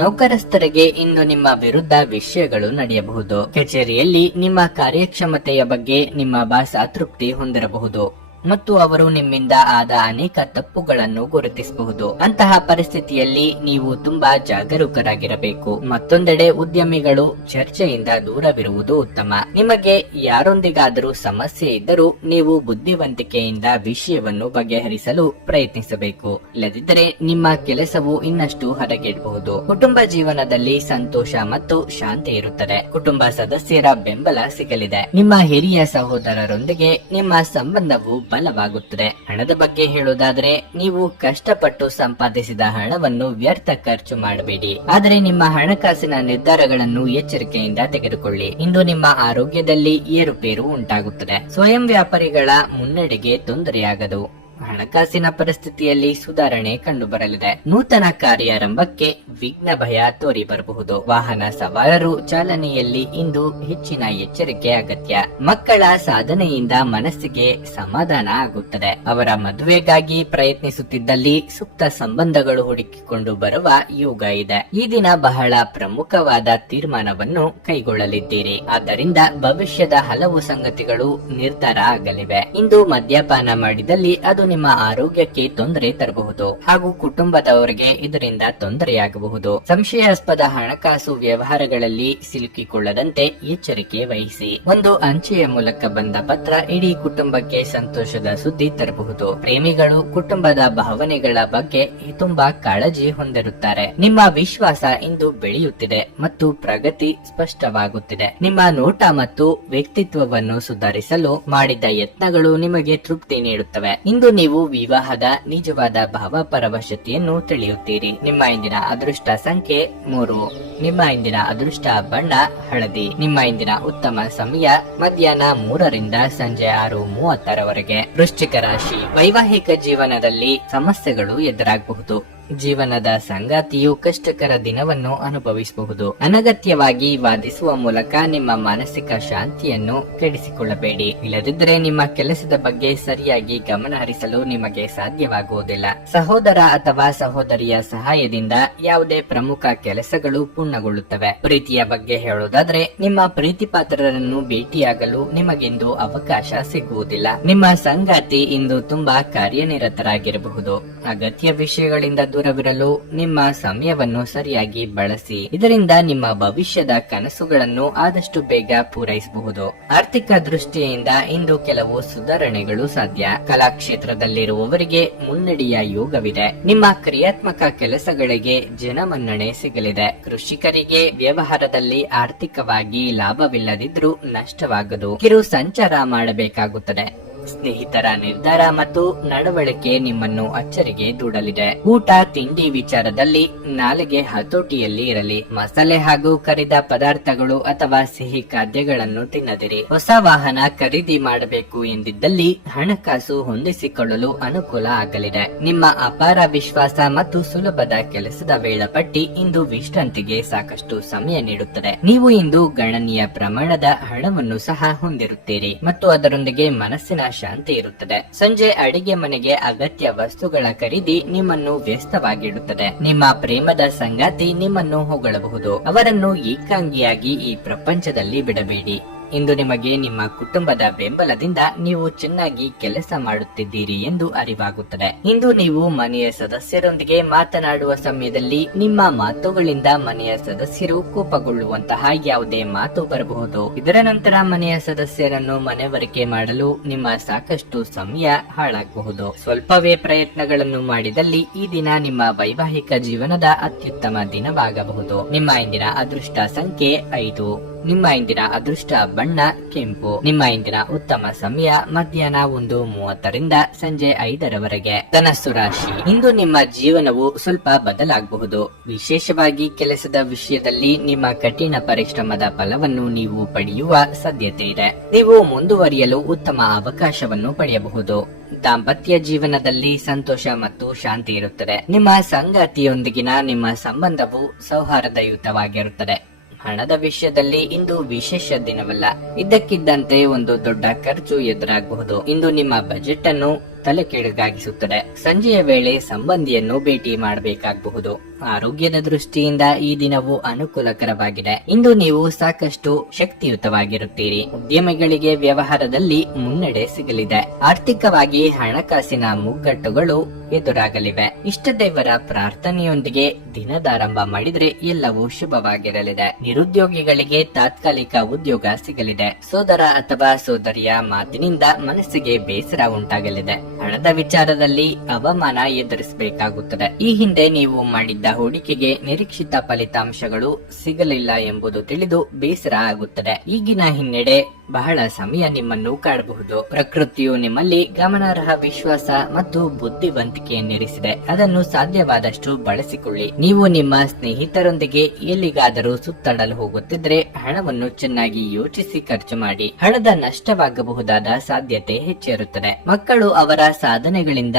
ನೌಕರಸ್ಥರಿಗೆ ಇಂದು ನಿಮ್ಮ ವಿರುದ್ಧ ವಿಷಯಗಳು ನಡೆಯಬಹುದು. ಕಚೇರಿಯಲ್ಲಿ ನಿಮ್ಮ ಕಾರ್ಯಕ್ಷಮತೆಯ ಬಗ್ಗೆ ನಿಮ್ಮ ಬಾಸ್ ಅತೃಪ್ತಿ ಹೊಂದಿರಬಹುದು ಮತ್ತು ಅವರು ನಿಮ್ಮಿಂದ ಆದ ಅನೇಕ ತಪ್ಪುಗಳನ್ನು ಗುರುತಿಸಬಹುದು. ಅಂತಹ ಪರಿಸ್ಥಿತಿಯಲ್ಲಿ ನೀವು ತುಂಬಾ ಜಾಗರೂಕರಾಗಿರಬೇಕು. ಮತ್ತೊಂದೆಡೆ ಉದ್ಯಮಿಗಳು ಚರ್ಚೆಯಿಂದ ದೂರವಿರುವುದು ಉತ್ತಮ. ನಿಮಗೆ ಯಾರೊಂದಿಗಾದರೂ ಸಮಸ್ಯೆ ಇದ್ದರೂ ನೀವು ಬುದ್ಧಿವಂತಿಕೆಯಿಂದ ವಿಷಯವನ್ನು ಬಗೆಹರಿಸಲು ಪ್ರಯತ್ನಿಸಬೇಕು. ಇಲ್ಲದಿದ್ದರೆ ನಿಮ್ಮ ಕೆಲಸವು ಇನ್ನಷ್ಟು ಹದಗೆಡಬಹುದು. ಕುಟುಂಬ ಜೀವನದಲ್ಲಿ ಸಂತೋಷ ಮತ್ತು ಶಾಂತಿ ಇರುತ್ತದೆ. ಕುಟುಂಬ ಸದಸ್ಯರ ಬೆಂಬಲ ಸಿಗಲಿದೆ. ನಿಮ್ಮ ಹಿರಿಯ ಸಹೋದರರೊಂದಿಗೆ ನಿಮ್ಮ ಸಂಬಂಧವು ಬಲವಾಗುತ್ತದೆ. ಹಣದ ಬಗ್ಗೆ ಹೇಳುವುದಾದ್ರೆ, ನೀವು ಕಷ್ಟಪಟ್ಟು ಸಂಪಾದಿಸಿದ ಹಣವನ್ನು ವ್ಯರ್ಥ ಖರ್ಚು ಮಾಡಬೇಡಿ. ಆದರೆ ನಿಮ್ಮ ಹಣಕಾಸಿನ ನಿರ್ಧಾರಗಳನ್ನು ಎಚ್ಚರಿಕೆಯಿಂದ ತೆಗೆದುಕೊಳ್ಳಿ. ಇಂದು ನಿಮ್ಮ ಆರೋಗ್ಯದಲ್ಲಿ ಏರುಪೇರು ಉಂಟಾಗುತ್ತದೆ. ಸ್ವಯಂ ವ್ಯಾಪಾರಿಗಳ ಮುನ್ನಡೆಗೆ ತೊಂದರೆಯಾಗದು. ಹಣಕಾಸಿನ ಪರಿಸ್ಥಿತಿಯಲ್ಲಿ ಸುಧಾರಣೆ ಕಂಡುಬರಲಿದೆ. ನೂತನ ಕಾರ್ಯಾರಂಭಕ್ಕೆ ವಿಘ್ನ ಭಯ ತೋರಿ ಬರಬಹುದು. ವಾಹನ ಸವಾರರು ಚಾಲನೆಯಲ್ಲಿ ಇಂದು ಹೆಚ್ಚಿನ ಎಚ್ಚರಿಕೆ ಅಗತ್ಯ. ಮಕ್ಕಳ ಸಾಧನೆಯಿಂದ ಮನಸ್ಸಿಗೆ ಸಮಾಧಾನ ಆಗುತ್ತದೆ. ಅವರ ಮದುವೆಗಾಗಿ ಪ್ರಯತ್ನಿಸುತ್ತಿದ್ದಲ್ಲಿ ಸೂಕ್ತ ಸಂಬಂಧಗಳು ಹುಡುಕಿಕೊಂಡು ಬರುವ ಯೋಗ ಇದೆ. ಈ ದಿನ ಬಹಳ ಪ್ರಮುಖವಾದ ತೀರ್ಮಾನವನ್ನು ಕೈಗೊಳ್ಳಲಿದ್ದೀರಿ. ಆದ್ದರಿಂದ ಭವಿಷ್ಯದ ಹಲವು ಸಂಗತಿಗಳು ನಿರ್ಧಾರ ಆಗಲಿವೆ. ಇಂದು ಮದ್ಯಪಾನ ಮಾಡಿದಲ್ಲಿ ಅದು ನಿಮ್ಮ ಆರೋಗ್ಯಕ್ಕೆ ತೊಂದರೆ ತರಬಹುದು ಹಾಗೂ ಕುಟುಂಬದವರಿಗೆ ಇದರಿಂದ ತೊಂದರೆಯಾಗಬಹುದು. ಸಂಶಯಾಸ್ಪದ ಹಣಕಾಸು ವ್ಯವಹಾರಗಳಲ್ಲಿ ಸಿಲುಕಿಕೊಳ್ಳದಂತೆ ಎಚ್ಚರಿಕೆ ವಹಿಸಿ. ಒಂದು ಅಂಚೆಯ ಮೂಲಕ ಬಂದ ಪತ್ರ ಇಡೀ ಕುಟುಂಬಕ್ಕೆ ಸಂತೋಷದ ಸುದ್ದಿ ತರಬಹುದು. ಪ್ರೇಮಿಗಳು ಕುಟುಂಬದ ಭಾವನೆಗಳ ಬಗ್ಗೆ ತುಂಬಾ ಕಾಳಜಿ ಹೊಂದಿರುತ್ತಾರೆ. ನಿಮ್ಮ ವಿಶ್ವಾಸ ಇಂದು ಬೆಳೆಯುತ್ತಿದೆ ಮತ್ತು ಪ್ರಗತಿ ಸ್ಪಷ್ಟವಾಗುತ್ತಿದೆ. ನಿಮ್ಮ ನೋಟ ಮತ್ತು ವ್ಯಕ್ತಿತ್ವವನ್ನು ಸುಧಾರಿಸಲು ಮಾಡಿದ ಯತ್ನಗಳು ನಿಮಗೆ ತೃಪ್ತಿ ನೀಡುತ್ತವೆ. ಇಂದು ನೀವು ವಿವಾಹದ ನಿಜವಾದ ಭಾವಪರವಶತೆಯನ್ನು ತಿಳಿಯುತ್ತೀರಿ. ನಿಮ್ಮ ಇಂದಿನ ಅದೃಷ್ಟ ಸಂಖ್ಯೆ 3. ನಿಮ್ಮ ಇಂದಿನ ಅದೃಷ್ಟ ಬಣ್ಣ ಹಳದಿ. ನಿಮ್ಮ ಇಂದಿನ ಉತ್ತಮ ಸಮಯ ಮಧ್ಯಾಹ್ನ 3ರಿಂದ ಸಂಜೆ 6:30ರವರೆಗೆ. ವೃಶ್ಚಿಕ ರಾಶಿ. ವೈವಾಹಿಕ ಜೀವನದಲ್ಲಿ ಸಮಸ್ಯೆಗಳು ಎದುರಾಗಬಹುದು. ಜೀವನದ ಸಂಗಾತಿಯು ಕಷ್ಟಕರ ದಿನವನ್ನು ಅನುಭವಿಸಬಹುದು. ಅನಗತ್ಯವಾಗಿ ವಾದಿಸುವ ಮೂಲಕ ನಿಮ್ಮ ಮಾನಸಿಕ ಶಾಂತಿಯನ್ನು ಕೆಡಿಸಿಕೊಳ್ಳಬೇಡಿ. ಇಲ್ಲದಿದ್ದರೆ ನಿಮ್ಮ ಕೆಲಸದ ಬಗ್ಗೆ ಸರಿಯಾಗಿ ಗಮನ ಹರಿಸಲು ನಿಮಗೆ ಸಾಧ್ಯವಾಗುವುದಿಲ್ಲ. ಸಹೋದರ ಅಥವಾ ಸಹೋದರಿಯ ಸಹಾಯದಿಂದ ಯಾವುದೇ ಪ್ರಮುಖ ಕೆಲಸಗಳು ಪೂರ್ಣಗೊಳ್ಳುತ್ತವೆ. ಪ್ರೀತಿಯ ಬಗ್ಗೆ ಹೇಳುವುದಾದ್ರೆ, ನಿಮ್ಮ ಪ್ರೀತಿ ಪಾತ್ರರನ್ನು ಭೇಟಿಯಾಗಲು ನಿಮಗಿಂದು ಅವಕಾಶ ಸಿಗುವುದಿಲ್ಲ. ನಿಮ್ಮ ಸಂಗಾತಿ ಇಂದು ತುಂಬಾ ಕಾರ್ಯನಿರತರಾಗಿರಬಹುದು. ಅಗತ್ಯ ವಿಷಯಗಳಿಂದ ದೂರವಿರಲು ನಿಮ್ಮ ಸಮಯವನ್ನು ಸರಿಯಾಗಿ ಬಳಸಿ. ಇದರಿಂದ ನಿಮ್ಮ ಭವಿಷ್ಯದ ಕನಸುಗಳನ್ನು ಆದಷ್ಟು ಬೇಗ ಪೂರೈಸಬಹುದು. ಆರ್ಥಿಕ ದೃಷ್ಟಿಯಿಂದ ಇಂದು ಕೆಲವು ಸುಧಾರಣೆಗಳು ಸಾಧ್ಯ. ಕಲಾಕ್ಷೇತ್ರದಲ್ಲಿರುವವರಿಗೆ ಮುನ್ನಡೆಯ ಯೋಗವಿದೆ. ನಿಮ್ಮ ಕ್ರಿಯಾತ್ಮಕ ಕೆಲಸಗಳಿಗೆ ಜನಮನ್ನಣೆ ಸಿಗಲಿದೆ. ಕೃಷಿಕರಿಗೆ ವ್ಯವಹಾರದಲ್ಲಿ ಆರ್ಥಿಕವಾಗಿ ಲಾಭವಿಲ್ಲದಿದ್ರೂ ನಷ್ಟವಾಗದು. ಕಿರು ಸಂಚಾರ ಮಾಡಬೇಕಾಗುತ್ತದೆ. ಸ್ನೇಹಿತರ ನಿರ್ಧಾರ ಮತ್ತು ನಡವಳಿಕೆ ನಿಮ್ಮನ್ನು ಅಚ್ಚರಿಗೆ ದೂಡಲಿದೆ. ಊಟ ತಿಂಡಿ ವಿಚಾರದಲ್ಲಿ ನಾಲಿಗೆ ಹತೋಟಿಯಲ್ಲಿ ಇರಲಿ. ಮಸಾಲೆ ಹಾಗೂ ಕರಿದ ಪದಾರ್ಥಗಳು ಅಥವಾ ಸಿಹಿ ಖಾದ್ಯಗಳನ್ನು ತಿನ್ನದಿರಿ. ಹೊಸ ವಾಹನ ಖರೀದಿ ಮಾಡಬೇಕು ಎಂದಿದ್ದಲ್ಲಿ ಹಣಕಾಸು ಹೊಂದಿಸಿಕೊಳ್ಳಲು ಅನುಕೂಲ ಆಗಲಿದೆ. ನಿಮ್ಮ ಅಪಾರ ವಿಶ್ವಾಸ ಮತ್ತು ಸುಲಭದ ಕೆಲಸದ ವೇಳಾಪಟ್ಟಿ ಇಂದು ವಿಶ್ರಾಂತಿಗೆ ಸಾಕಷ್ಟು ಸಮಯ ನೀಡುತ್ತದೆ. ನೀವು ಇಂದು ಗಣನೀಯ ಪ್ರಮಾಣದ ಹಣವನ್ನು ಸಹ ಹೊಂದಿರುತ್ತೀರಿ ಮತ್ತು ಅದರೊಂದಿಗೆ ಮನಸ್ಸಿನ ಶಾಂತಿ ಇರುತ್ತದೆ. ಸಂಜೆ ಅಡಿಗೆ ಮನೆಗೆ ಅಗತ್ಯ ವಸ್ತುಗಳ ಖರೀದಿ ನಿಮ್ಮನ್ನು ವ್ಯಸ್ತವಾಗಿಡುತ್ತದೆ. ನಿಮ್ಮ ಪ್ರೇಮದ ಸಂಗಾತಿ ನಿಮ್ಮನ್ನು ಹೊಗಳಬಹುದು. ಅವರನ್ನು ಏಕಾಂಗಿಯಾಗಿ ಈ ಪ್ರಪಂಚದಲ್ಲಿ ಬಿಡಬೇಡಿ. ಇಂದು ನಿಮಗೆ ನಿಮ್ಮ ಕುಟುಂಬದ ಬೆಂಬಲದಿಂದ ನೀವು ಚೆನ್ನಾಗಿ ಕೆಲಸ ಮಾಡುತ್ತಿದ್ದೀರಿ ಎಂದು ಅರಿವಾಗುತ್ತದೆ. ಇಂದು ನೀವು ಮನೆಯ ಸದಸ್ಯರೊಂದಿಗೆ ಮಾತನಾಡುವ ಸಮಯದಲ್ಲಿ ನಿಮ್ಮ ಮಾತುಗಳಿಂದ ಮನೆಯ ಸದಸ್ಯರು ಕೋಪಗೊಳ್ಳುವಂತಹ ಯಾವುದೇ ಮಾತು ಬರಬಹುದು. ಇದರ ನಂತರ ಮನೆಯ ಸದಸ್ಯರನ್ನು ಮನವರಿಕೆ ಮಾಡಲು ನಿಮ್ಮ ಸಾಕಷ್ಟು ಸಮಯ ಹಾಳಾಗಬಹುದು. ಸ್ವಲ್ಪವೇ ಪ್ರಯತ್ನಗಳನ್ನು ಮಾಡಿದಲ್ಲಿ ಈ ದಿನ ನಿಮ್ಮ ವೈವಾಹಿಕ ಜೀವನದ ಅತ್ಯುತ್ತಮ ದಿನವಾಗಬಹುದು. ನಿಮ್ಮ ಇಂದಿನ ಅದೃಷ್ಟ ಸಂಖ್ಯೆ 5. ನಿಮ್ಮ ಇಂದಿನ ಅದೃಷ್ಟ ಬಣ್ಣ ಕೆಂಪು. ನಿಮ್ಮ ಇಂದಿನ ಉತ್ತಮ ಸಮಯ ಮಧ್ಯಾಹ್ನ 1:30ರಿಂದ ಸಂಜೆ 5ರವರೆಗೆ. ಧನಸ್ಸು ರಾಶಿ. ಇಂದು ನಿಮ್ಮ ಜೀವನವು ಸ್ವಲ್ಪ ಬದಲಾಗಬಹುದು. ವಿಶೇಷವಾಗಿ ಕೆಲಸದ ವಿಷಯದಲ್ಲಿ ನಿಮ್ಮ ಕಠಿಣ ಪರಿಶ್ರಮದ ಫಲವನ್ನು ನೀವು ಪಡೆಯುವ ಸಾಧ್ಯತೆ ಇದೆ. ನೀವು ಮುಂದುವರಿಯಲು ಉತ್ತಮ ಅವಕಾಶವನ್ನು ಪಡೆಯಬಹುದು. ದಾಂಪತ್ಯ ಜೀವನದಲ್ಲಿ ಸಂತೋಷ ಮತ್ತು ಶಾಂತಿ ಇರುತ್ತದೆ. ನಿಮ್ಮ ಸಂಗಾತಿಯೊಂದಿಗಿನ ನಿಮ್ಮ ಸಂಬಂಧವು ಸೌಹಾರ್ದಯುತವಾಗಿರುತ್ತದೆ. ಹಣದ ವಿಷಯದಲ್ಲಿ ಇಂದು ವಿಶೇಷ ದಿನವಲ್ಲ. ಇದ್ದಕ್ಕಿದ್ದಂತೆ ಒಂದು ದೊಡ್ಡ ಖರ್ಚು ಎದುರಾಗಬಹುದು. ಇಂದು ನಿಮ್ಮ ಬಜೆಟ್ ಅನ್ನು ತಲೆಕೆಳಗಾಗಿಸುತ್ತದೆ. ಸಂಜೆಯ ವೇಳೆ ಸಂಬಂಧಿಯನ್ನು ಭೇಟಿ ಮಾಡಬೇಕಾಗಬಹುದು. ಆರೋಗ್ಯದ ದೃಷ್ಟಿಯಿಂದ ಈ ದಿನವು ಅನುಕೂಲಕರವಾಗಿದೆ. ಇಂದು ನೀವು ಸಾಕಷ್ಟು ಶಕ್ತಿಯುತವಾಗಿರುತ್ತೀರಿ. ಉದ್ಯಮಿಗಳಿಗೆ ವ್ಯವಹಾರದಲ್ಲಿ ಮುನ್ನಡೆ ಸಿಗಲಿದೆ. ಆರ್ಥಿಕವಾಗಿ ಹಣಕಾಸಿನ ಮುಗ್ಗಟ್ಟುಗಳು ಎದುರಾಗಲಿವೆ. ಇಷ್ಟ ದೇವರ ಪ್ರಾರ್ಥನೆಯೊಂದಿಗೆ ದಿನದಾರಂಭ ಮಾಡಿದ್ರೆ ಎಲ್ಲವೂ ಶುಭವಾಗಿರಲಿದೆ. ನಿರುದ್ಯೋಗಿಗಳಿಗೆ ತಾತ್ಕಾಲಿಕ ಉದ್ಯೋಗ ಸಿಗಲಿದೆ. ಸೋದರ ಅಥವಾ ಸೋದರಿಯ ಮಾತಿನಿಂದ ಮನಸ್ಸಿಗೆ ಬೇಸರ ಉಂಟಾಗಲಿದೆ. ಹಣದ ವಿಚಾರದಲ್ಲಿ ಅವಮಾನ ಎದುರಿಸಬೇಕಾಗುತ್ತದೆ. ಈ ಹಿಂದೆ ನೀವು ಮಾಡಿದ್ದ ಹೂಡಿಕೆಗೆ ನಿರೀಕ್ಷಿತ ಫಲಿತಾಂಶಗಳು ಸಿಗಲಿಲ್ಲ ಎಂಬುದು ತಿಳಿದು ಬೇಸರ ಆಗುತ್ತದೆ. ಈಗಿನ ಹಿನ್ನಡೆ ಬಹಳ ಸಮಯ ನಿಮ್ಮನ್ನು ಕಾಡಬಹುದು. ಪ್ರಕೃತಿಯು ನಿಮ್ಮಲ್ಲಿ ಗಮನಾರ್ಹ ವಿಶ್ವಾಸ ಮತ್ತು ಬುದ್ಧಿವಂತಿಕೆಯನ್ನಿರಿಸಿದೆ. ಅದನ್ನು ಸಾಧ್ಯವಾದಷ್ಟು ಬಳಸಿಕೊಳ್ಳಿ. ನೀವು ನಿಮ್ಮ ಸ್ನೇಹಿತರೊಂದಿಗೆ ಎಲ್ಲಿಗಾದರೂ ಸುತ್ತಾಡಲು ಹೋಗುತ್ತಿದ್ರೆ ಹಣವನ್ನು ಚೆನ್ನಾಗಿ ಯೋಚಿಸಿ ಖರ್ಚು ಮಾಡಿ. ಹಣದ ನಷ್ಟವಾಗಬಹುದಾದ ಸಾಧ್ಯತೆ ಹೆಚ್ಚಿರುತ್ತದೆ. ಮಕ್ಕಳು ಅವರ ಸಾಧನೆಗಳಿಂದ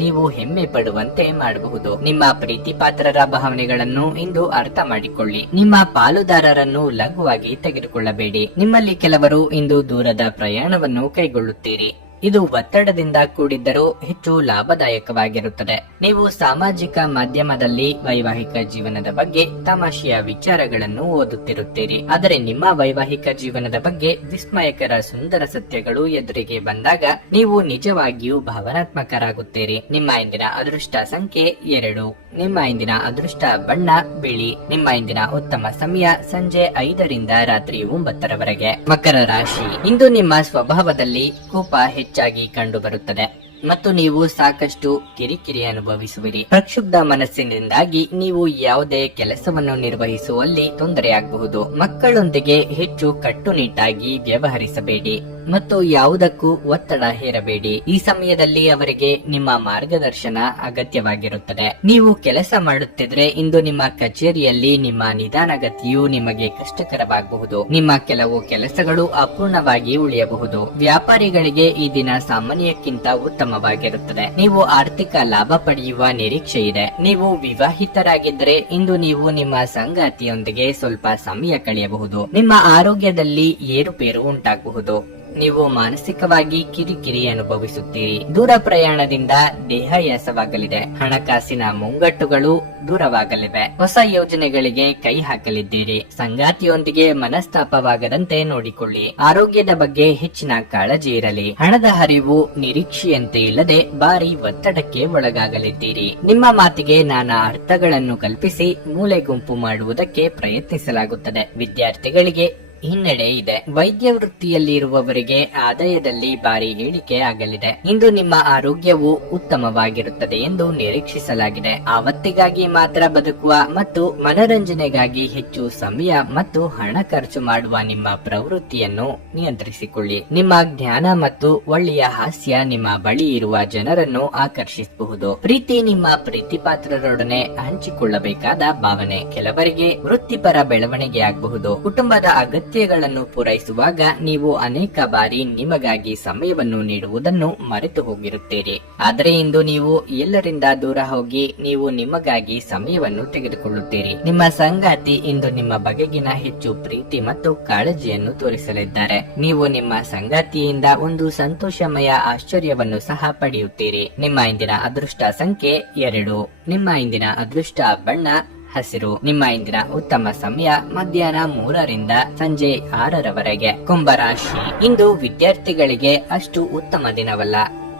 ನೀವು ಹೆಮ್ಮೆ ಪಡುವಂತೆ ಮಾಡಬಹುದು. ನಿಮ್ಮ ಪ್ರೀತಿ ಪಾತ್ರರ ಭಾವನೆಗಳನ್ನು ಇಂದು ಅರ್ಥ ಮಾಡಿಕೊಳ್ಳಿ. ನಿಮ್ಮ ಪಾಲುದಾರರನ್ನು ಲಘುವಾಗಿ ತೆಗೆದುಕೊಳ್ಳಬೇಡಿ. ನಿಮ್ಮಲ್ಲಿ ಕೆಲವರು ಇಂದು ದೂರದ ಪ್ರಯಾಣವನ್ನು ಕೈಗೊಳ್ಳುತ್ತೀರಿ. ಇದು ಒತ್ತಡದಿಂದ ಕೂಡಿದ್ದರೂ ಹೆಚ್ಚು ಲಾಭದಾಯಕವಾಗಿರುತ್ತದೆ. ನೀವು ಸಾಮಾಜಿಕ ಮಾಧ್ಯಮದಲ್ಲಿ ವೈವಾಹಿಕ ಜೀವನದ ಬಗ್ಗೆ ತಮಾಷೆಯ ವಿಚಾರಗಳನ್ನು ಓದುತ್ತಿರುತ್ತೀರಿ. ಆದರೆ ನಿಮ್ಮ ವೈವಾಹಿಕ ಜೀವನದ ಬಗ್ಗೆ ವಿಸ್ಮಯಕರ ಸುಂದರ ಸತ್ಯಗಳು ಎದುರಿಗೆ ಬಂದಾಗ ನೀವು ನಿಜವಾಗಿಯೂ ಭಾವನಾತ್ಮಕರಾಗುತ್ತೀರಿ. ನಿಮ್ಮ ಇಂದಿನ ಅದೃಷ್ಟ ಸಂಖ್ಯೆ 2. ನಿಮ್ಮ ಇಂದಿನ ಅದೃಷ್ಟ ಬಣ್ಣ ಬಿಳಿ. ನಿಮ್ಮ ಇಂದಿನ ಉತ್ತಮ ಸಮಯ ಸಂಜೆ 5ರಿಂದ ರಾತ್ರಿ 9ರವರೆಗೆ. ಮಕರ ರಾಶಿ. ಇಂದು ನಿಮ್ಮ ಸ್ವಭಾವದಲ್ಲಿ ಕೋಪ ಹೆಚ್ಚಾಗಿ ಕಂಡು ಬರುತ್ತದೆ ಮತ್ತು ನೀವು ಸಾಕಷ್ಟು ಕಿರಿಕಿರಿ ಅನುಭವಿಸುವಿರಿ. ಪ್ರಕ್ಷುಬ್ಧ ಮನಸ್ಸಿನಿಂದಾಗಿ ನೀವು ಯಾವುದೇ ಕೆಲಸವನ್ನು ನಿರ್ವಹಿಸುವಲ್ಲಿ ತೊಂದರೆಯಾಗಬಹುದು. ಮಕ್ಕಳೊಂದಿಗೆ ಹೆಚ್ಚು ಕಟ್ಟುನಿಟ್ಟಾಗಿ ವ್ಯವಹರಿಸಬೇಡಿ ಮತ್ತು ಯಾವುದಕ್ಕೂ ಒತ್ತಡ ಹೇರಬೇಡಿ. ಈ ಸಮಯದಲ್ಲಿ ಅವರಿಗೆ ನಿಮ್ಮ ಮಾರ್ಗದರ್ಶನ ಅಗತ್ಯವಾಗಿರುತ್ತದೆ. ನೀವು ಕೆಲಸ ಮಾಡುತ್ತಿದ್ರೆ ಇಂದು ನಿಮ್ಮ ಕಚೇರಿಯಲ್ಲಿ ನಿಮ್ಮ ನಿಧಾನಗತಿಯು ನಿಮಗೆ ಕಷ್ಟಕರವಾಗಬಹುದು. ನಿಮ್ಮ ಕೆಲವು ಕೆಲಸಗಳು ಅಪೂರ್ಣವಾಗಿ ಉಳಿಯಬಹುದು. ವ್ಯಾಪಾರಿಗಳಿಗೆ ಈ ದಿನ ಸಾಮಾನ್ಯಕ್ಕಿಂತ ಉತ್ತಮವಾಗಿರುತ್ತದೆ. ನೀವು ಆರ್ಥಿಕ ಲಾಭ ಪಡೆಯುವ ನಿರೀಕ್ಷೆ ಇದೆ. ನೀವು ವಿವಾಹಿತರಾಗಿದ್ದರೆ ಇಂದು ನೀವು ನಿಮ್ಮ ಸಂಗಾತಿಯೊಂದಿಗೆ ಸ್ವಲ್ಪ ಸಮಯ ಕಳೆಯಬಹುದು. ನಿಮ್ಮ ಆರೋಗ್ಯದಲ್ಲಿ ಏರುಪೇರು ಉಂಟಾಗಬಹುದು. ನೀವು ಮಾನಸಿಕವಾಗಿ ಕಿರಿಕಿರಿ ಅನುಭವಿಸುತ್ತೀರಿ. ದೂರ ಪ್ರಯಾಣದಿಂದ ದೇಹಾಯಾಸವಾಗಲಿದೆ. ಹಣಕಾಸಿನ ಮುಂಗಟ್ಟುಗಳು ದೂರವಾಗಲಿವೆ. ಹೊಸ ಯೋಜನೆಗಳಿಗೆ ಕೈ ಹಾಕಲಿದ್ದೀರಿ. ಸಂಗಾತಿಯೊಂದಿಗೆ ಮನಸ್ತಾಪವಾಗದಂತೆ ನೋಡಿಕೊಳ್ಳಿ. ಆರೋಗ್ಯದ ಬಗ್ಗೆ ಹೆಚ್ಚಿನ ಕಾಳಜಿ ಇರಲಿ. ಹಣದ ಹರಿವು ನಿರೀಕ್ಷೆಯಂತೆ ಇಲ್ಲದೆ ಭಾರಿ ಒತ್ತಡಕ್ಕೆ ಒಳಗಾಗಲಿದ್ದೀರಿ. ನಿಮ್ಮ ಮಾತಿಗೆ ನಾನಾ ಅರ್ಥಗಳನ್ನು ಕಲ್ಪಿಸಿ ಮೂಲೆ ಗುಂಪು ಮಾಡುವುದಕ್ಕೆ ಪ್ರಯತ್ನಿಸಲಾಗುತ್ತದೆ. ವಿದ್ಯಾರ್ಥಿಗಳಿಗೆ ಹಿನ್ನಡೆ ಇದೆ. ವೈದ್ಯ ವೃತ್ತಿಯಲ್ಲಿ ಇರುವವರಿಗೆ ಆದಾಯದಲ್ಲಿ ಭಾರಿ ಇಳಿಕೆ ಆಗಲಿದೆ. ಇಂದು ನಿಮ್ಮ ಆರೋಗ್ಯವು ಉತ್ತಮವಾಗಿರುತ್ತದೆ ಎಂದು ನಿರೀಕ್ಷಿಸಲಾಗಿದೆ. ಆವತ್ತಿಗಾಗಿ ಮಾತ್ರ ಬದುಕುವ ಮತ್ತು ಮನರಂಜನೆಗಾಗಿ ಹೆಚ್ಚು ಸಮಯ ಮತ್ತು ಹಣ ಖರ್ಚು ಮಾಡುವ ನಿಮ್ಮ ಪ್ರವೃತ್ತಿಯನ್ನು ನಿಯಂತ್ರಿಸಿಕೊಳ್ಳಿ. ನಿಮ್ಮ ಜ್ಞಾನ ಮತ್ತು ಒಳ್ಳೆಯ ಹಾಸ್ಯ ನಿಮ್ಮ ಬಳಿ ಇರುವ ಜನರನ್ನು ಆಕರ್ಷಿಸಬಹುದು. ಪ್ರೀತಿ ನಿಮ್ಮ ಪ್ರೀತಿ ಪಾತ್ರರೊಡನೆ ಹಂಚಿಕೊಳ್ಳಬೇಕಾದ ಭಾವನೆ. ಕೆಲವರಿಗೆ ವೃತ್ತಿಪರ ಬೆಳವಣಿಗೆ ಆಗಬಹುದು. ಕುಟುಂಬದ ಅಗತ್ಯಗಳನ್ನು ಪೂರೈಸುವಾಗ ನೀವು ಅನೇಕ ಬಾರಿ ನಿಮಗಾಗಿ ಸಮಯವನ್ನು ನೀಡುವುದನ್ನು ಮರೆತು ಹೋಗಿರುತ್ತೀರಿ. ಆದರೆ ಇಂದು ನೀವು ಎಲ್ಲರಿಂದ ದೂರ ಹೋಗಿ ನೀವು ನಿಮಗಾಗಿ ಸಮಯವನ್ನು ತೆಗೆದುಕೊಳ್ಳುತ್ತೀರಿ. ನಿಮ್ಮ ಸಂಗಾತಿ ಇಂದು ನಿಮ್ಮ ಬಗೆಗಿನ ಹೆಚ್ಚು ಪ್ರೀತಿ ಮತ್ತು ಕಾಳಜಿಯನ್ನು ತೋರಿಸಲಿದ್ದಾರೆ. ನೀವು ನಿಮ್ಮ ಸಂಗಾತಿಯಿಂದ ಒಂದು ಸಂತೋಷಮಯ ಆಶ್ಚರ್ಯವನ್ನು ಸಹ ಪಡೆಯುತ್ತೀರಿ. ನಿಮ್ಮ ಇಂದಿನ ಅದೃಷ್ಟ ಸಂಖ್ಯೆ 2. ನಿಮ್ಮ ಇಂದಿನ ಅದೃಷ್ಟ ಬಣ್ಣ ಹಸಿರು. ನಿಮ್ಮ ಇಂದಿನ ಉತ್ತಮ ಸಮಯ ಮಧ್ಯಾಹ್ನ 3ರಿಂದ ಸಂಜೆ 6ರವರೆಗೆ. ಕುಂಭರಾಶಿ. ಇಂದು ವಿದ್ಯಾರ್ಥಿಗಳಿಗೆ ಅಷ್ಟು ಉತ್ತಮ ದಿನವಲ್ಲ.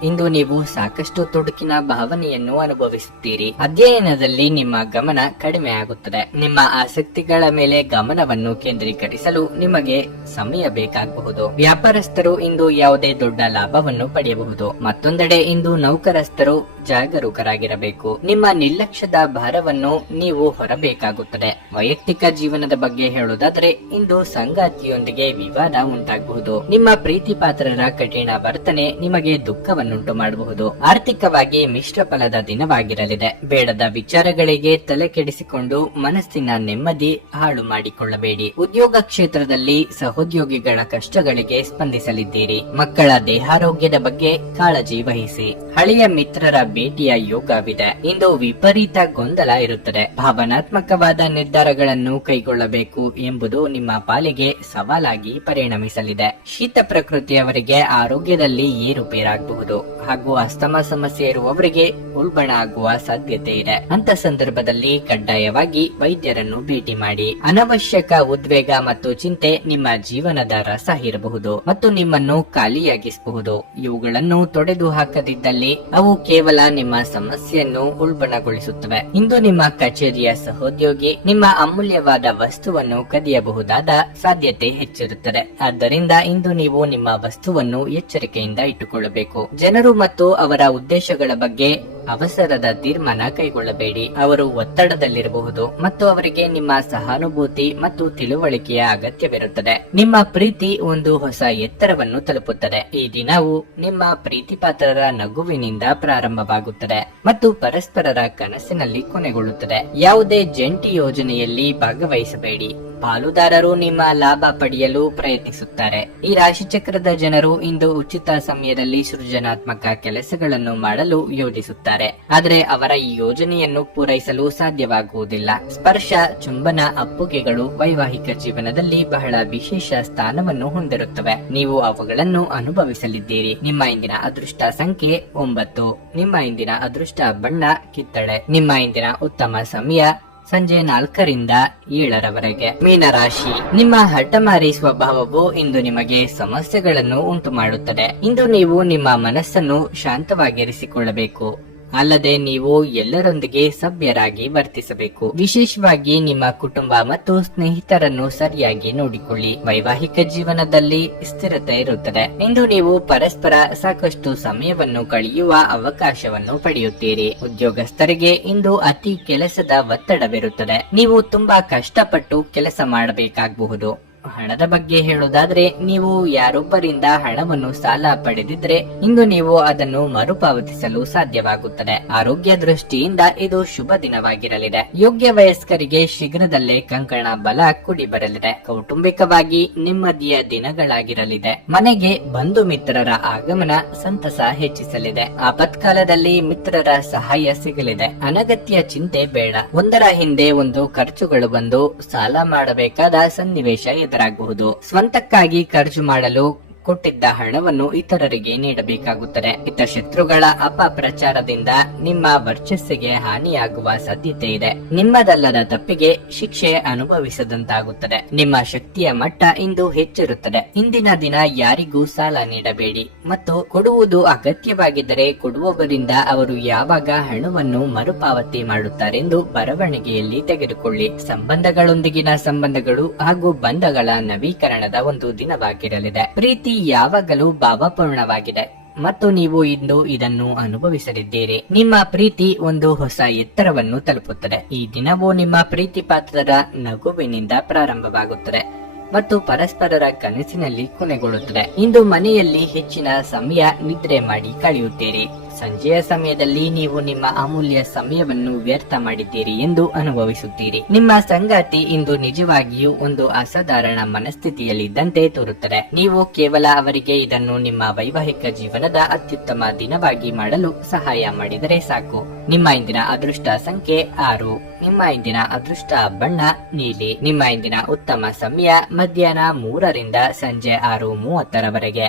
ಇಂದು ನೀವು ಸಾಕಷ್ಟು ತೊಡಕಿನ ಭಾವನೆಯನ್ನು ಅನುಭವಿಸುತ್ತೀರಿ. ಅಧ್ಯಯನದಲ್ಲಿ ನಿಮ್ಮ ಗಮನ ಕಡಿಮೆ ಆಗುತ್ತದೆ. ನಿಮ್ಮ ಆಸಕ್ತಿಗಳ ಮೇಲೆ ಗಮನವನ್ನು ಕೇಂದ್ರೀಕರಿಸಲು ನಿಮಗೆ ಸಮಯ ಬೇಕಾಗಬಹುದು. ವ್ಯಾಪಾರಸ್ಥರು ಇಂದು ಯಾವುದೇ ದೊಡ್ಡ ಲಾಭವನ್ನು ಪಡೆಯಬಹುದು. ಮತ್ತೊಂದೆಡೆ ಇಂದು ನೌಕರಸ್ಥರು ಜಾಗರೂಕರಾಗಿರಬೇಕು. ನಿಮ್ಮ ನಿರ್ಲಕ್ಷ್ಯದ ಭಾರವನ್ನು ನೀವು ಹೊರಬೇಕಾಗುತ್ತದೆ. ವೈಯಕ್ತಿಕ ಜೀವನದ ಬಗ್ಗೆ ಹೇಳುವುದಾದರೆ ಇಂದು ಸಂಗಾತಿಯೊಂದಿಗೆ ವಿವಾದ ಉಂಟಾಗಬಹುದು. ನಿಮ್ಮ ಪ್ರೀತಿ ಪಾತ್ರರ ಕಠಿಣ ವರ್ತನೆ ನಿಮಗೆ ದುಃಖವನ್ನುಂಟು ಮಾಡಬಹುದು. ಆರ್ಥಿಕವಾಗಿ ಮಿಶ್ರ ಫಲದ ದಿನವಾಗಿರಲಿದೆ. ಬೇಡದ ವಿಚಾರಗಳಿಗೆ ತಲೆ ಕೆಡಿಸಿಕೊಂಡು ಮನಸ್ಸಿನ ನೆಮ್ಮದಿ ಹಾಳು ಮಾಡಿಕೊಳ್ಳಬೇಡಿ. ಉದ್ಯೋಗ ಕ್ಷೇತ್ರದಲ್ಲಿ ಸಹೋದ್ಯೋಗಿಗಳ ಕಷ್ಟಗಳಿಗೆ ಸ್ಪಂದಿಸಲಿದ್ದೀರಿ. ಮಕ್ಕಳ ದೇಹಾರೋಗ್ಯದ ಬಗ್ಗೆ ಕಾಳಜಿ ವಹಿಸಿ. ಹಳೆಯ ಮಿತ್ರರ ಭೇಟಿಯ ಯೋಗವಿದೆ. ಇಂದು ವಿಪರೀತ ಗೊಂದಲ ಇರುತ್ತದೆ. ಭಾವನಾತ್ಮಕವಾದ ನಿರ್ಧಾರಗಳನ್ನು ಕೈಗೊಳ್ಳಬೇಕು ಎಂಬುದು ನಿಮ್ಮ ಪಾಲಿಗೆ ಸವಾಲಾಗಿ ಪರಿಣಮಿಸಲಿದೆ. ಶೀತ ಪ್ರಕೃತಿಯವರಿಗೆ ಆರೋಗ್ಯದಲ್ಲಿ ಏರುಪೇರಾಗಬಹುದು ಹಾಗೂ ಅಸ್ತಮ ಸಮಸ್ಯೆ ಇರುವವರಿಗೆ ಉಲ್ಬಣ ಆಗುವ ಸಾಧ್ಯತೆ ಇದೆ. ಅಂತ ಸಂದರ್ಭದಲ್ಲಿ ಕಡ್ಡಾಯವಾಗಿ ವೈದ್ಯರನ್ನು ಭೇಟಿ ಮಾಡಿ. ಅನವಶ್ಯಕ ಉದ್ವೇಗ ಮತ್ತು ಚಿಂತೆ ನಿಮ್ಮ ಜೀವನದ ರಸ ಇರಬಹುದು ಮತ್ತು ನಿಮ್ಮನ್ನು ಖಾಲಿಯಾಗಿಸಬಹುದು. ಇವುಗಳನ್ನು ತೊಡೆದು ಹಾಕದಿದ್ದಲ್ಲಿ ಅವು ಕೇವಲ ನಿಮ್ಮ ಸಮಸ್ಯೆಯನ್ನು ಉಲ್ಬಣಗೊಳಿಸುತ್ತವೆ. ಇಂದು ನಿಮ್ಮ ಕಚೇರಿಯ ಸಹೋದ್ಯೋಗಿ ನಿಮ್ಮ ಅಮೂಲ್ಯವಾದ ವಸ್ತುವನ್ನು ಕದಿಯಬಹುದಾದ ಸಾಧ್ಯತೆ ಹೆಚ್ಚಿರುತ್ತದೆ. ಆದ್ದರಿಂದ ಇಂದು ನೀವು ನಿಮ್ಮ ವಸ್ತುವನ್ನು ಎಚ್ಚರಿಕೆಯಿಂದ ಇಟ್ಟುಕೊಳ್ಳಬೇಕು. ಜನರು ಮತ್ತು ಅವರ ಉದ್ದೇಶಗಳ ಬಗ್ಗೆ ಅವಸರದ ತೀರ್ಮಾನ ಕೈಗೊಳ್ಳಬೇಡಿ. ಅವರು ಒತ್ತಡದಲ್ಲಿರಬಹುದು ಮತ್ತು ಅವರಿಗೆ ನಿಮ್ಮ ಸಹಾನುಭೂತಿ ಮತ್ತು ತಿಳುವಳಿಕೆಯ ಅಗತ್ಯವಿರುತ್ತದೆ. ನಿಮ್ಮ ಪ್ರೀತಿ ಒಂದು ಹೊಸ ಎತ್ತರವನ್ನು ತಲುಪುತ್ತದೆ. ಈ ದಿನವು ನಿಮ್ಮ ಪ್ರೀತಿಪಾತ್ರರ ನಗುವಿನಿಂದ ಪ್ರಾರಂಭವಾಗುತ್ತದೆ ಮತ್ತು ಪರಸ್ಪರರ ಕನಸಿನಲ್ಲಿ ಕೊನೆಗೊಳ್ಳುತ್ತದೆ. ಯಾವುದೇ ಜಂಟಿ ಯೋಜನೆಯಲ್ಲಿ ಭಾಗವಹಿಸಬೇಡಿ. ಪಾಲುದಾರರು ನಿಮ್ಮ ಲಾಭ ಪಡೆಯಲು ಪ್ರಯತ್ನಿಸುತ್ತಾರೆ. ಈ ರಾಶಿಚಕ್ರದ ಜನರು ಇಂದು ಉಚಿತ ಸಮಯದಲ್ಲಿ ಸೃಜನಾತ್ಮಕ ಕೆಲಸಗಳನ್ನು ಮಾಡಲು ಯೋಜಿಸುತ್ತಾರೆ, ಆದರೆ ಅವರ ಈ ಯೋಜನೆಯನ್ನು ಪೂರೈಸಲು ಸಾಧ್ಯವಾಗುವುದಿಲ್ಲ. ಸ್ಪರ್ಶ, ಚುಂಬನ, ಅಪ್ಪುಗೆಗಳು ವೈವಾಹಿಕ ಜೀವನದಲ್ಲಿ ಬಹಳ ವಿಶೇಷ ಸ್ಥಾನವನ್ನು ಹೊಂದಿರುತ್ತವೆ. ನೀವು ಅವುಗಳನ್ನು ಅನುಭವಿಸಲಿದ್ದೀರಿ. ನಿಮ್ಮ ಇಂದಿನ ಅದೃಷ್ಟ ಸಂಖ್ಯೆ 9. ನಿಮ್ಮ ಇಂದಿನ ಅದೃಷ್ಟ ಬಣ್ಣ ಕಿತ್ತಳೆ. ನಿಮ್ಮ ಇಂದಿನ ಉತ್ತಮ ಸಮಯ ಸಂಜೆ 4ರಿಂದ 7ರವರೆಗೆ. ಮೀನರಾಶಿ, ನಿಮ್ಮ ಹಠಮಾರಿ ಸ್ವಭಾವವು ಇಂದು ನಿಮಗೆ ಸಮಸ್ಯೆಗಳನ್ನು ಉಂಟು ಮಾಡುತ್ತದೆ. ಇಂದು ನೀವು ನಿಮ್ಮ ಮನಸ್ಸನ್ನು ಶಾಂತವಾಗಿರಿಸಿಕೊಳ್ಳಬೇಕು. ಅಲ್ಲದೆ ನೀವು ಎಲ್ಲರೊಂದಿಗೆ ಸಭ್ಯರಾಗಿ ವರ್ತಿಸಬೇಕು. ವಿಶೇಷವಾಗಿ ನಿಮ್ಮ ಕುಟುಂಬ ಮತ್ತು ಸ್ನೇಹಿತರನ್ನು ಸರಿಯಾಗಿ ನೋಡಿಕೊಳ್ಳಿ. ವೈವಾಹಿಕ ಜೀವನದಲ್ಲಿ ಸ್ಥಿರತೆ ಇರುತ್ತದೆ. ಇಂದು ನೀವು ಪರಸ್ಪರ ಸಾಕಷ್ಟು ಸಮಯವನ್ನು ಕಳೆಯುವ ಅವಕಾಶವನ್ನು ಪಡೆಯುತ್ತೀರಿ. ಉದ್ಯೋಗಸ್ಥರಿಗೆ ಇಂದು ಅತಿ ಕೆಲಸದ ಒತ್ತಡವಿರುತ್ತದೆ. ನೀವು ತುಂಬಾ ಕಷ್ಟಪಟ್ಟು ಕೆಲಸ ಮಾಡಬೇಕಾಗಬಹುದು. ಹಣದ ಬಗ್ಗೆ ಹೇಳುವುದಾದ್ರೆ, ನೀವು ಯಾರೊಬ್ಬರಿಂದ ಹಣವನ್ನು ಸಾಲ ಪಡೆದಿದ್ರೆ ಇಂದು ನೀವು ಅದನ್ನು ಮರುಪಾವತಿಸಲು ಸಾಧ್ಯವಾಗುತ್ತದೆ. ಆರೋಗ್ಯ ದೃಷ್ಟಿಯಿಂದ ಇದು ಶುಭ ದಿನವಾಗಿರಲಿದೆ. ಯೋಗ್ಯ ವಯಸ್ಕರಿಗೆ ಶೀಘ್ರದಲ್ಲೇ ಕಂಕಣ ಬಲ ಕೂಡಿ ಬರಲಿದೆ. ಕೌಟುಂಬಿಕವಾಗಿ ನೆಮ್ಮದಿಯ ದಿನಗಳಾಗಿರಲಿದೆ. ಮನೆಗೆ ಬಂಧು ಮಿತ್ರರ ಆಗಮನ ಸಂತಸ ಹೆಚ್ಚಿಸಲಿದೆ. ಆಪತ್ಕಾಲದಲ್ಲಿ ಮಿತ್ರರ ಸಹಾಯ ಸಿಗಲಿದೆ. ಅನಗತ್ಯ ಚಿಂತೆ ಬೇಡ. ಒಂದರ ಹಿಂದೆ ಒಂದು ಖರ್ಚುಗಳು ಬಂದು ಸಾಲ ಮಾಡಬೇಕಾದ ಸನ್ನಿವೇಶ ಎದುರಾಗಬಹುದು. ಸ್ವಂತಕ್ಕಾಗಿ ಖರ್ಚು ಮಾಡಲು ಕೊಟ್ಟಿದ್ದ ಹಣವನ್ನು ಇತರರಿಗೆ ನೀಡಬೇಕಾಗುತ್ತದೆ. ಹಿತಶತ್ರುಗಳ ಅಪಪ್ರಚಾರದಿಂದ ನಿಮ್ಮ ವರ್ಚಸ್ಸಿಗೆ ಹಾನಿಯಾಗುವ ಸಾಧ್ಯತೆ ಇದೆ. ನಿಮ್ಮದಲ್ಲದ ತಪ್ಪಿಗೆ ಶಿಕ್ಷೆ ಅನುಭವಿಸದಂತಾಗುತ್ತದೆ. ನಿಮ್ಮ ಶಕ್ತಿಯ ಮಟ್ಟ ಇಂದು ಹೆಚ್ಚಿರುತ್ತದೆ. ಇಂದಿನ ದಿನ ಯಾರಿಗೂ ಸಾಲ ನೀಡಬೇಡಿ ಮತ್ತು ಕೊಡುವುದು ಅಗತ್ಯವಾಗಿದ್ದರೆ ಕೊಡುವವರಿಂದ ಅವರು ಯಾವಾಗ ಹಣವನ್ನು ಮರುಪಾವತಿ ಮಾಡುತ್ತಾರೆಂದು ಬರವಣಿಗೆಯಲ್ಲಿ ತೆಗೆದುಕೊಳ್ಳಿ. ಸಂಬಂಧಗಳೊಂದಿಗಿನ ಸಂಬಂಧಗಳು ಹಾಗೂ ಬಂಧಗಳ ನವೀಕರಣದ ಒಂದು ದಿನವಾಗಿರಲಿದೆ. ಪ್ರೀತಿ ಯಾವಾಗಲೂ ಭಾವಪೂರ್ಣವಾಗಿದೆ ಮತ್ತು ನೀವು ಇಂದು ಇದನ್ನು ಅನುಭವಿಸಲಿದ್ದೀರಿ. ನಿಮ್ಮ ಪ್ರೀತಿ ಒಂದು ಹೊಸ ಎತ್ತರವನ್ನು ತಲುಪುತ್ತದೆ. ಈ ದಿನವು ನಿಮ್ಮ ಪ್ರೀತಿ ಪಾತ್ರರ ನಗುವಿನಿಂದ ಪ್ರಾರಂಭವಾಗುತ್ತದೆ ಮತ್ತು ಪರಸ್ಪರರ ಕನಸಿನಲ್ಲಿ ಕೊನೆಗೊಳ್ಳುತ್ತದೆ. ಇಂದು ಮನೆಯಲ್ಲಿ ಹೆಚ್ಚಿನ ಸಮಯ ನಿದ್ರೆ ಮಾಡಿ ಕಳೆಯುತ್ತೀರಿ. ಸಂಜೆಯ ಸಮಯದಲ್ಲಿ ನೀವು ನಿಮ್ಮ ಅಮೂಲ್ಯ ಸಮಯವನ್ನು ವ್ಯರ್ಥ ಮಾಡಿದ್ದೀರಿ ಎಂದು ಅನುಭವಿಸುತ್ತೀರಿ. ನಿಮ್ಮ ಸಂಗಾತಿ ಇಂದು ನಿಜವಾಗಿಯೂ ಒಂದು ಅಸಾಧಾರಣ ಮನಸ್ಥಿತಿಯಲ್ಲಿದ್ದಂತೆ ತೋರುತ್ತದೆ. ನೀವು ಕೇವಲ ಅವರಿಗೆ ಇದನ್ನು ನಿಮ್ಮ ವೈವಾಹಿಕ ಜೀವನದ ಅತ್ಯುತ್ತಮ ದಿನವಾಗಿ ಮಾಡಲು ಸಹಾಯ ಮಾಡಿದರೆ ಸಾಕು. ನಿಮ್ಮ ಇಂದಿನ ಅದೃಷ್ಟ ಸಂಖ್ಯೆ 6. ನಿಮ್ಮ ಇಂದಿನ ಅದೃಷ್ಟ ಬಣ್ಣ ನೀಲಿ. ನಿಮ್ಮ ಇಂದಿನ ಉತ್ತಮ ಸಮಯ ಮಧ್ಯಾಹ್ನ 3ರಿಂದ ಸಂಜೆ 6:30ರವರೆಗೆ.